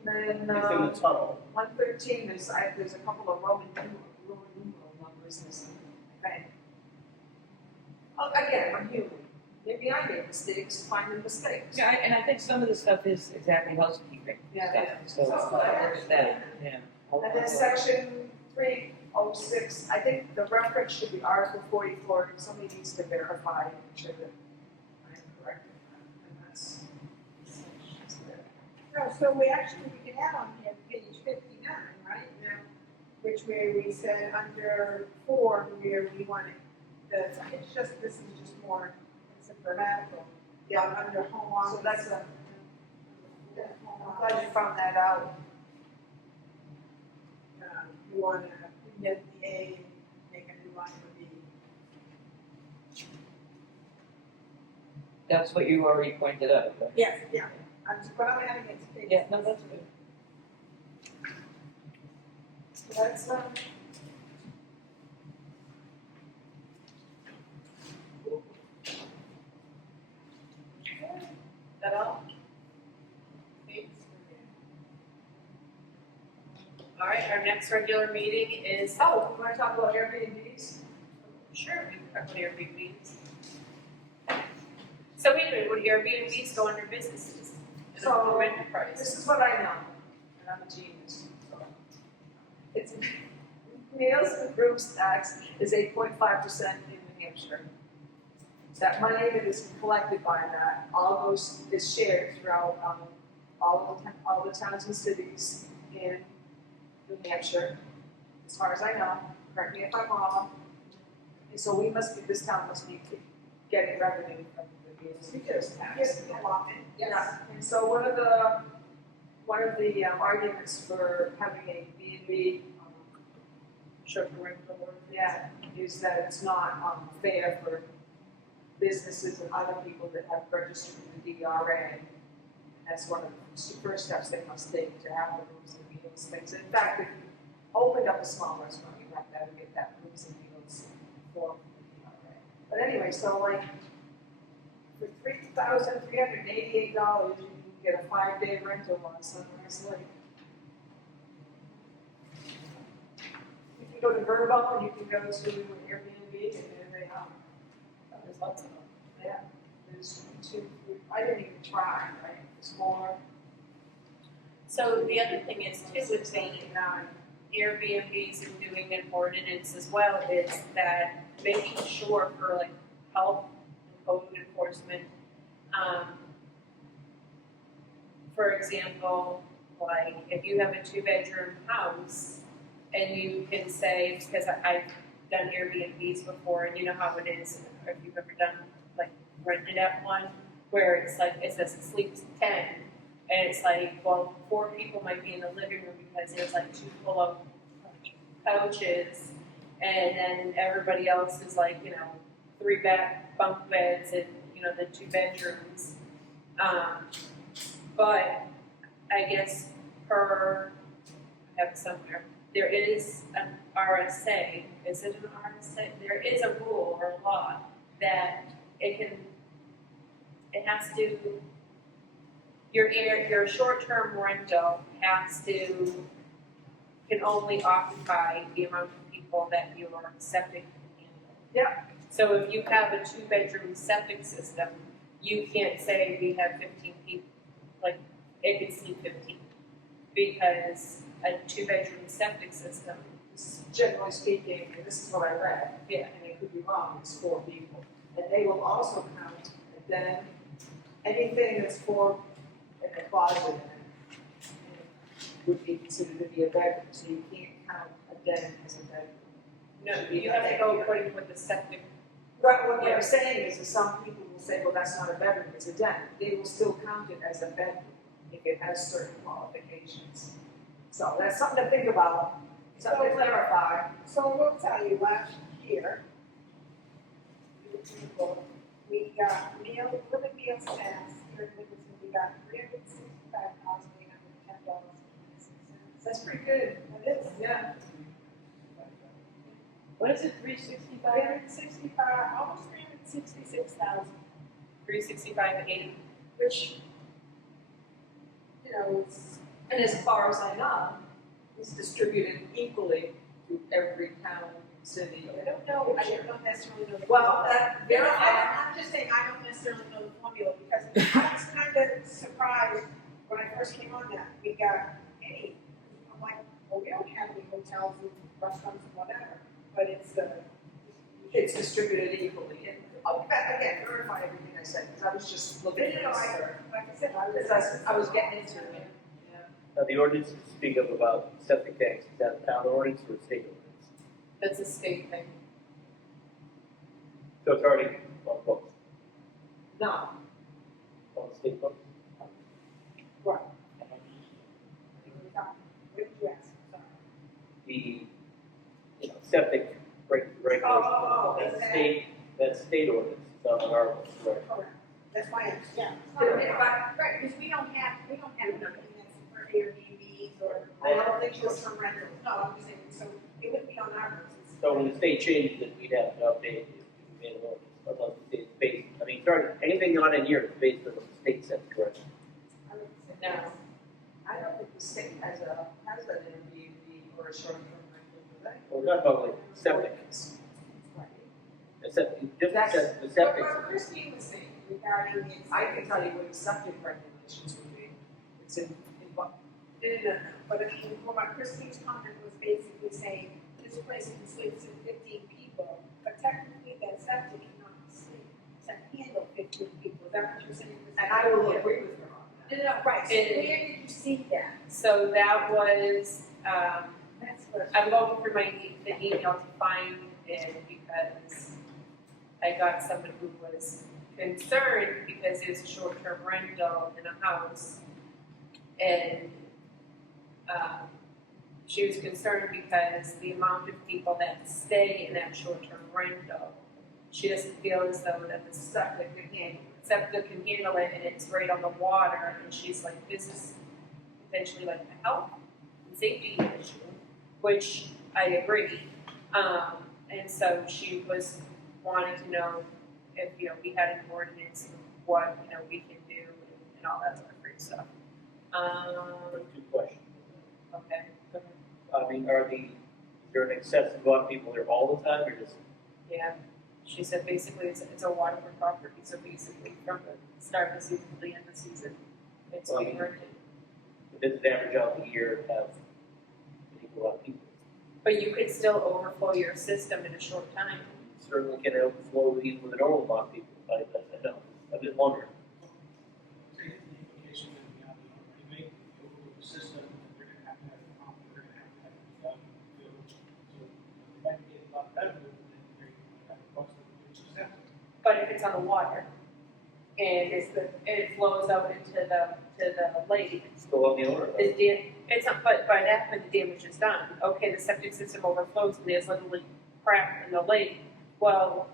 then, It's in the tunnel. 113, there's a couple of Roman numeral numbers missing, I think. Oh, again, I'm human. Maybe I make mistakes, find the mistakes. Yeah, and I think some of the stuff is exactly housekeeping Yeah. stuff, so So, there's that, yeah. And then section 306, I think the reference should be Article 44, somebody needs to verify and make sure that I'm correct in that, and that's there. No, so we can add on here page 59, right? Yeah. Which where we said under 4, where we wanted, it's just, this is just more, it's a grammatical. Yeah. Under home office. So that's a, Yeah, I'm glad you found that out. You want to omit the A, make a new line with B. That's what you already pointed out, right? Yes, yeah, but I'm adding it to page. Yeah, no, that's good. That's, That all? Thanks. All right, our next regular meeting is, oh, you wanna talk about Airbnbs? sure, we can talk about Airbnbs. So wait a minute, would Airbnbs go under businesses? And So, under enterprise? This is what I know, and I'm a genius, so. It's, meals and groups tax is 8.5% in New Hampshire. That money that is collected by that all goes, is shared throughout, all the towns and cities in New Hampshire, as far as I know, correct me if I'm wrong. And so we must be, this town must be getting revenue from the meals and groups tax. Yes, a lot, Yeah, and so one of the arguments for having a B&B, Short-term rental. yeah, is that it's not fair for businesses and other people that have registered with the DRA. That's one of the first steps they must take to have the rooms and meals things. In fact, if you opened up a small restaurant, you have to have to get that rooms and meals form from the DRA. But anyway, so like, for $3,388, you can get a 5-day rental on Sunrise Lake. You can go to Verbo, you can go to Airbnb, and there they are. There's lots of them. Yeah, there's 2, 3, I didn't even try, right? There's more. So the other thing is too, with the 9. Airbnbs and doing an ordinance as well, is that making sure for like health and code enforcement, for example, like if you have a 2-bedroom house and you can say, because I've done Airbnbs before and you know how it is, if you've ever done like rented at one, where it's like, it says it sleeps 10, and it's like, well, 4 people might be in the living room because there's like 2 pull-up couches, and then everybody else is like, 3 bunk beds and, the 2 bedrooms. But I guess I have it somewhere, there is an RSA, is it an RSA? There is a rule or a law that it has to, your short-term rental can only occupy the amount of people that your septic can handle. Yeah. So if you have a 2-bedroom septic system, you can't say we have 15 people, like it can sleep 15. Because a 2-bedroom septic system, Generally speaking, and this is what I read, yeah, and I could be wrong, it's 4 people. And they will also count a den, anything that's 4 in the closet in it would be considered to be a bedroom, so you can't count a den as a bedroom. no, you have to go according to what the septic. But what I'm saying is that some people will say, well, that's not a bedroom, it's a den. They will still count it as a bedroom if it has certain qualifications. So that's something to think about, something to clarify. So we'll tell you, last year, we got living meals tax here in Middleton, we got $365,810.06. That's pretty good. That is, Yeah. What is it, 365? 365, almost 366,000, 365.80. which, it's, And as far as I know, it's distributed equally to every town, city. I don't know necessarily know. Well, that, I'm just saying, I don't necessarily know the formula, because I was kind of surprised when I first came on that, we got any, I'm like, well, we don't have any hotels and restaurants and whatever, but it's distributed equally. And, again, verify everything I said, because I was just looking at this. like I said, I was getting into it. Now, the ordinance you speak of about septic tanks, is that a town ordinance or a state ordinance? That's a state thing. So it's already on the books, No, on the state books? Right. What did you ask? Sorry. The, septic regulations, Oh, that's state ordinance, it's not on our books, right? Correct. That's my understanding. Yeah. Right, because we don't have nothing that's for Airbnbs or. I don't think short-term rentals. No, I'm just saying, on ours. So when the state changes it, we'd have to update it if we made an ordinance, unless the state's based, I mean, sorry, anything on in here is based on what the state says, correct? I would say No. yes. I don't think the state has an Airbnb or a short-term rental, do they? We're talking about like septic, the septic, just the septic. What Christine was saying regarding the. I can tell you what the septic regulations would be. It's in No, but I mean, what Christine's comment was basically saying, this place can sleep 15 people, but technically that septic cannot sleep, to handle 15 people, is that what you're saying? and I will agree with her on that. No, right, so And- where did you see that? So that was, That's what. I'm going through the email to find it because I got someone who was concerned because there's a short-term rental in a house. And, she was concerned because the amount of people that stay in that short-term rental, she doesn't feel as though that the septic can handle it, and it's right on the water, and she's like, this is potentially like a health and safety issue, which I agree. And so she was wanting to know if, we had an ordinance, what, we can do and all that sort of great stuff. Two questions. Okay. I mean, is there an excessive amount of people there all the time, or just? Yeah, she said basically it's a waterfront property, so basically from the start of the season to the end of the season, it's being rented. Does it average out the year have an equal amount of people? But you could still overflow your system in a short time. Certainly can overflow even with a normal amount of people, I know, I'm just wondering. So here's the implication that we have already made, the overall system, that they're gonna have to have a pump, they're gonna have to have fill. So they might get a lot better than they're gonna have a cost of which is septic. But if it's on the water and it flows out into the lake, It's still on the owner, though. but by that point the damage is done. Okay, the septic system overflows and there's literally crap in the lake. Well,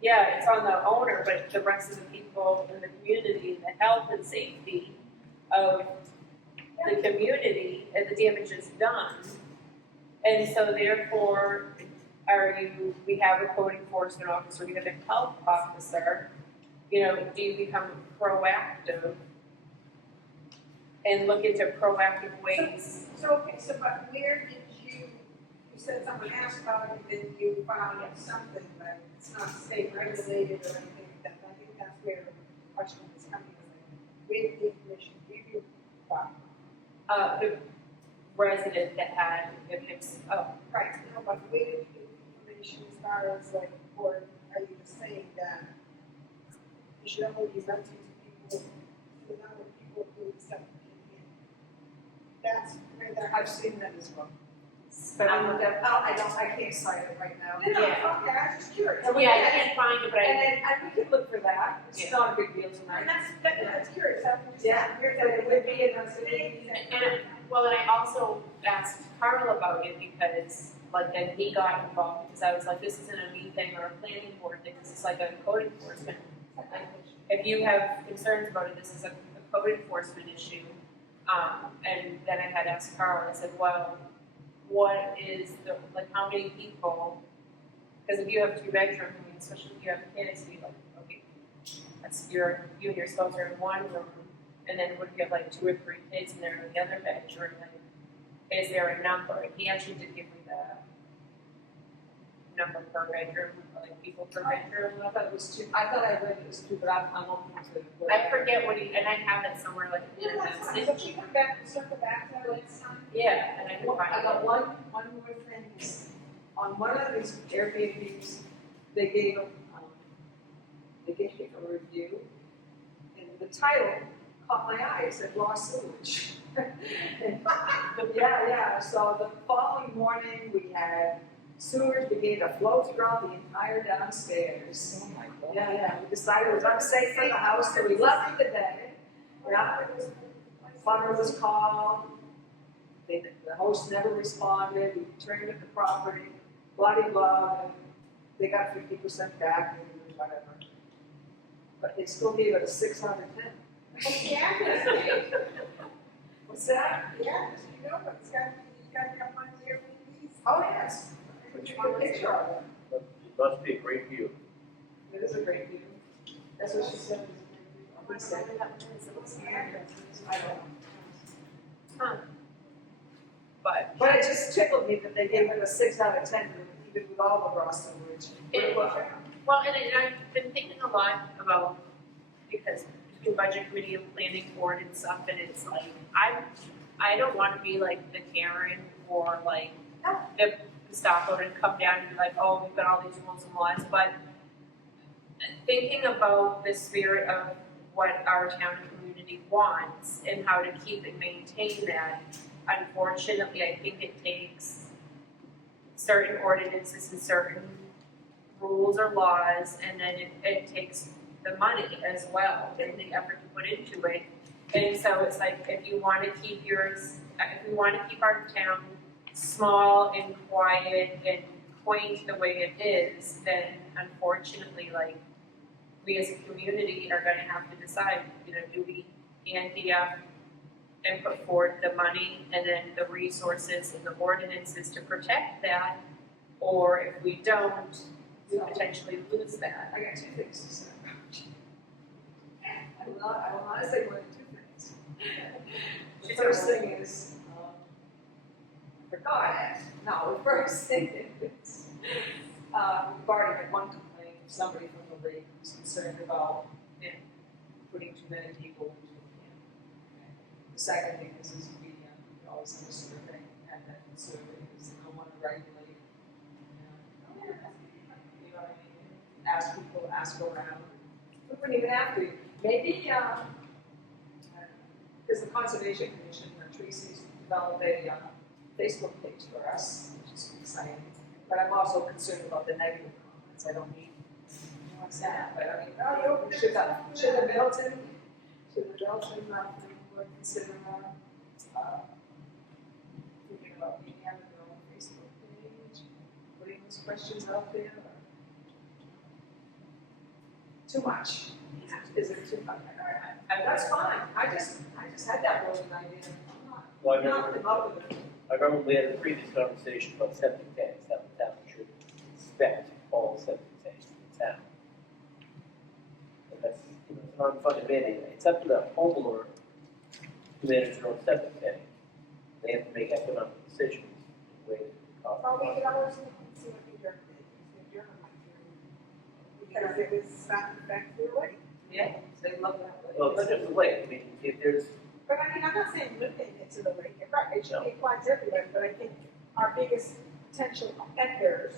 yeah, it's on the owner, but the rest of the people in the community, the health and safety of the community, and the damage is done. And so therefore, we have a code enforcement officer, we have a health officer, do you become proactive and look into proactive ways? But where did you said someone asked about it, and then you found out something, but it's not state regulated or anything like that, I think that's where the question is coming from. Where did the information give you from? The resident that had Right, no, but where did you get the information as far as like, or are you just saying that you should only be renting to people, the number of people who accept it? That's where they're. I've seen that as well. but I can't cite it right now. No, Yeah. okay, I was just curious. yeah, I can't find it, but And I, then, we could look for that, it's Yeah. not a big deal And tonight. that's curious, I was just. Yeah, where but it would be in our city. and I also asked Carl about it because, like, then he got involved because I was like, this isn't a me thing or a planning board thing, this is like a code enforcement. And if you have concerns about it, this is a code enforcement issue. And then I had asked Carl, I said, well, what is how many people, because if you have 2 bedrooms, I mean, especially if you have kids, you okay, that's you and your spouse are in one room, and then what if you have 2 or 3 kids and they're in the other bedroom, and is there a number? And he actually did give me the number per bedroom, people per bedroom. I thought it was 2, I thought I read it was 2, but I'm open to. I forget what and I have it somewhere Yeah, that's fine, so we come back, circle back to that next time. yeah, and I can find I it. got one more thing, is on one of these Airbnbs, they gave me a review, and the title caught my eye, it said raw sewage. And, yeah, so the following morning, we had sewage began to flow throughout the entire downstairs. Oh my God. Yeah, we decided it was unsafe for the house, so we left it today. Yeah, plumber was called, the host never responded, we returned the property, blah, blah, blah, and they got 50% back and whatever. But they still gave it a 6 out of 10. Yeah, What's that? yeah, you know, but it's got to come on the Airbnbs. Oh, yes. took a picture of it. It must be a great view. It is a great view. That's what she said. He said, I don't know. Huh. But But it just tickled me that they gave it a 6 out of 10, even with all the Boston words. well, and I've been thinking a lot about, because between budget committee and planning board and stuff, and it's like, I don't wanna be like the Karen or like the stockholder and come down and be like, oh, we've got all these rules and laws, but thinking about the spirit of what our town and community wants and how to keep and maintain that, unfortunately, I think it takes certain ordinances and certain rules or laws, and then it takes the money as well, and the effort to put into it. And so it's like, if you wanna keep our town small and quiet and quaint the way it is, then unfortunately, like, we as a community are gonna have to decide, do we ante up and put forward the money and then the resources and the ordinances to protect that, or if we don't, we potentially lose that. I got 2 things to say. I will not say more than 2 things. The first thing is, the first thing is, we've already had one complaint, somebody from the league who's concerned about putting too many people into the camp. The second thing is we always have a survey, and that survey is they don't want to regulate. You know what I mean? Ask around. We wouldn't even have to. Maybe, there's the Conservation Commission, where Tracy's developed a Facebook page for us, which is exciting. But I'm also concerned about the negative comments. I don't need what's that, but I mean, should the Middleton would consider thinking about being having their own Facebook page, putting those questions out there? Too much? Is it too much? That's fine. I just had that brilliant idea. Well, I'm not in love with it. I remember we had a previous conversation about septic tanks, how the town should inspect all septic tanks in the town. And that's, it's an unfunded mandate. It's up to the homeowner to manage their own septic tank. They have to make economic decisions in a way that costs. Well, we could always look and see what the German did, because the German might do, because it was sound effect their way. Yeah, they love that. Well, it's not just the lake. I mean, if there's, But I mean, I'm not saying limiting it to the lake, you're right, it should be applied to everywhere, but I think our biggest potential offenders,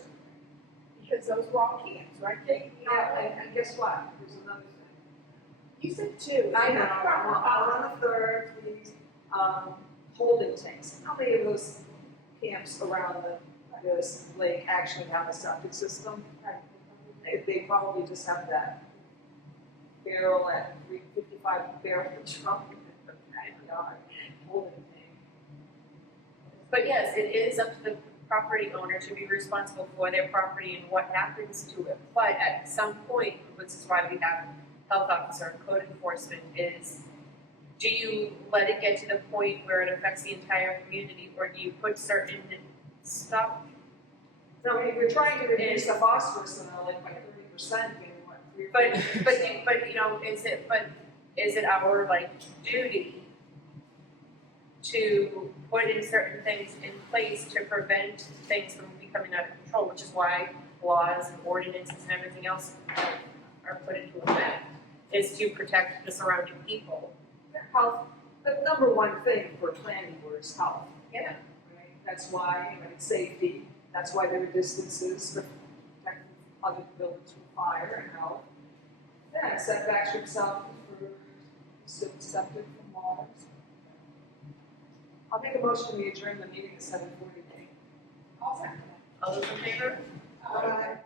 because those were all camps, right, Kate? Yeah, and guess what? There's another thing. You said 2. I know, I'm on the third, these, holding tanks. How many of those camps around this lake actually have a septic system? They probably just have that barrel at 355 barrel per truck in the backyard, holding tank. But yes, it is up to the property owner to be responsible for their property and what happens to it. But at some point, which is why we have health officer and code enforcement, is do you let it get to the point where it affects the entire community, or do you put certain stuff? No, we're trying to reduce the phosphorus in the lake by 30%, Is it our like duty to put in certain things in place to prevent things from becoming out of control, which is why laws and ordinances and everything else are put into effect, is to protect the surrounding people. Health, the number one thing for planning board is health. Yeah. Right? That's why, it's safety, that's why there are distances for protecting other buildings from fire and health. Yeah, setbacks from south for septic from waters. I'll make a motion, we adjourn the meeting at 7:40. All second. All those in favor? Bye.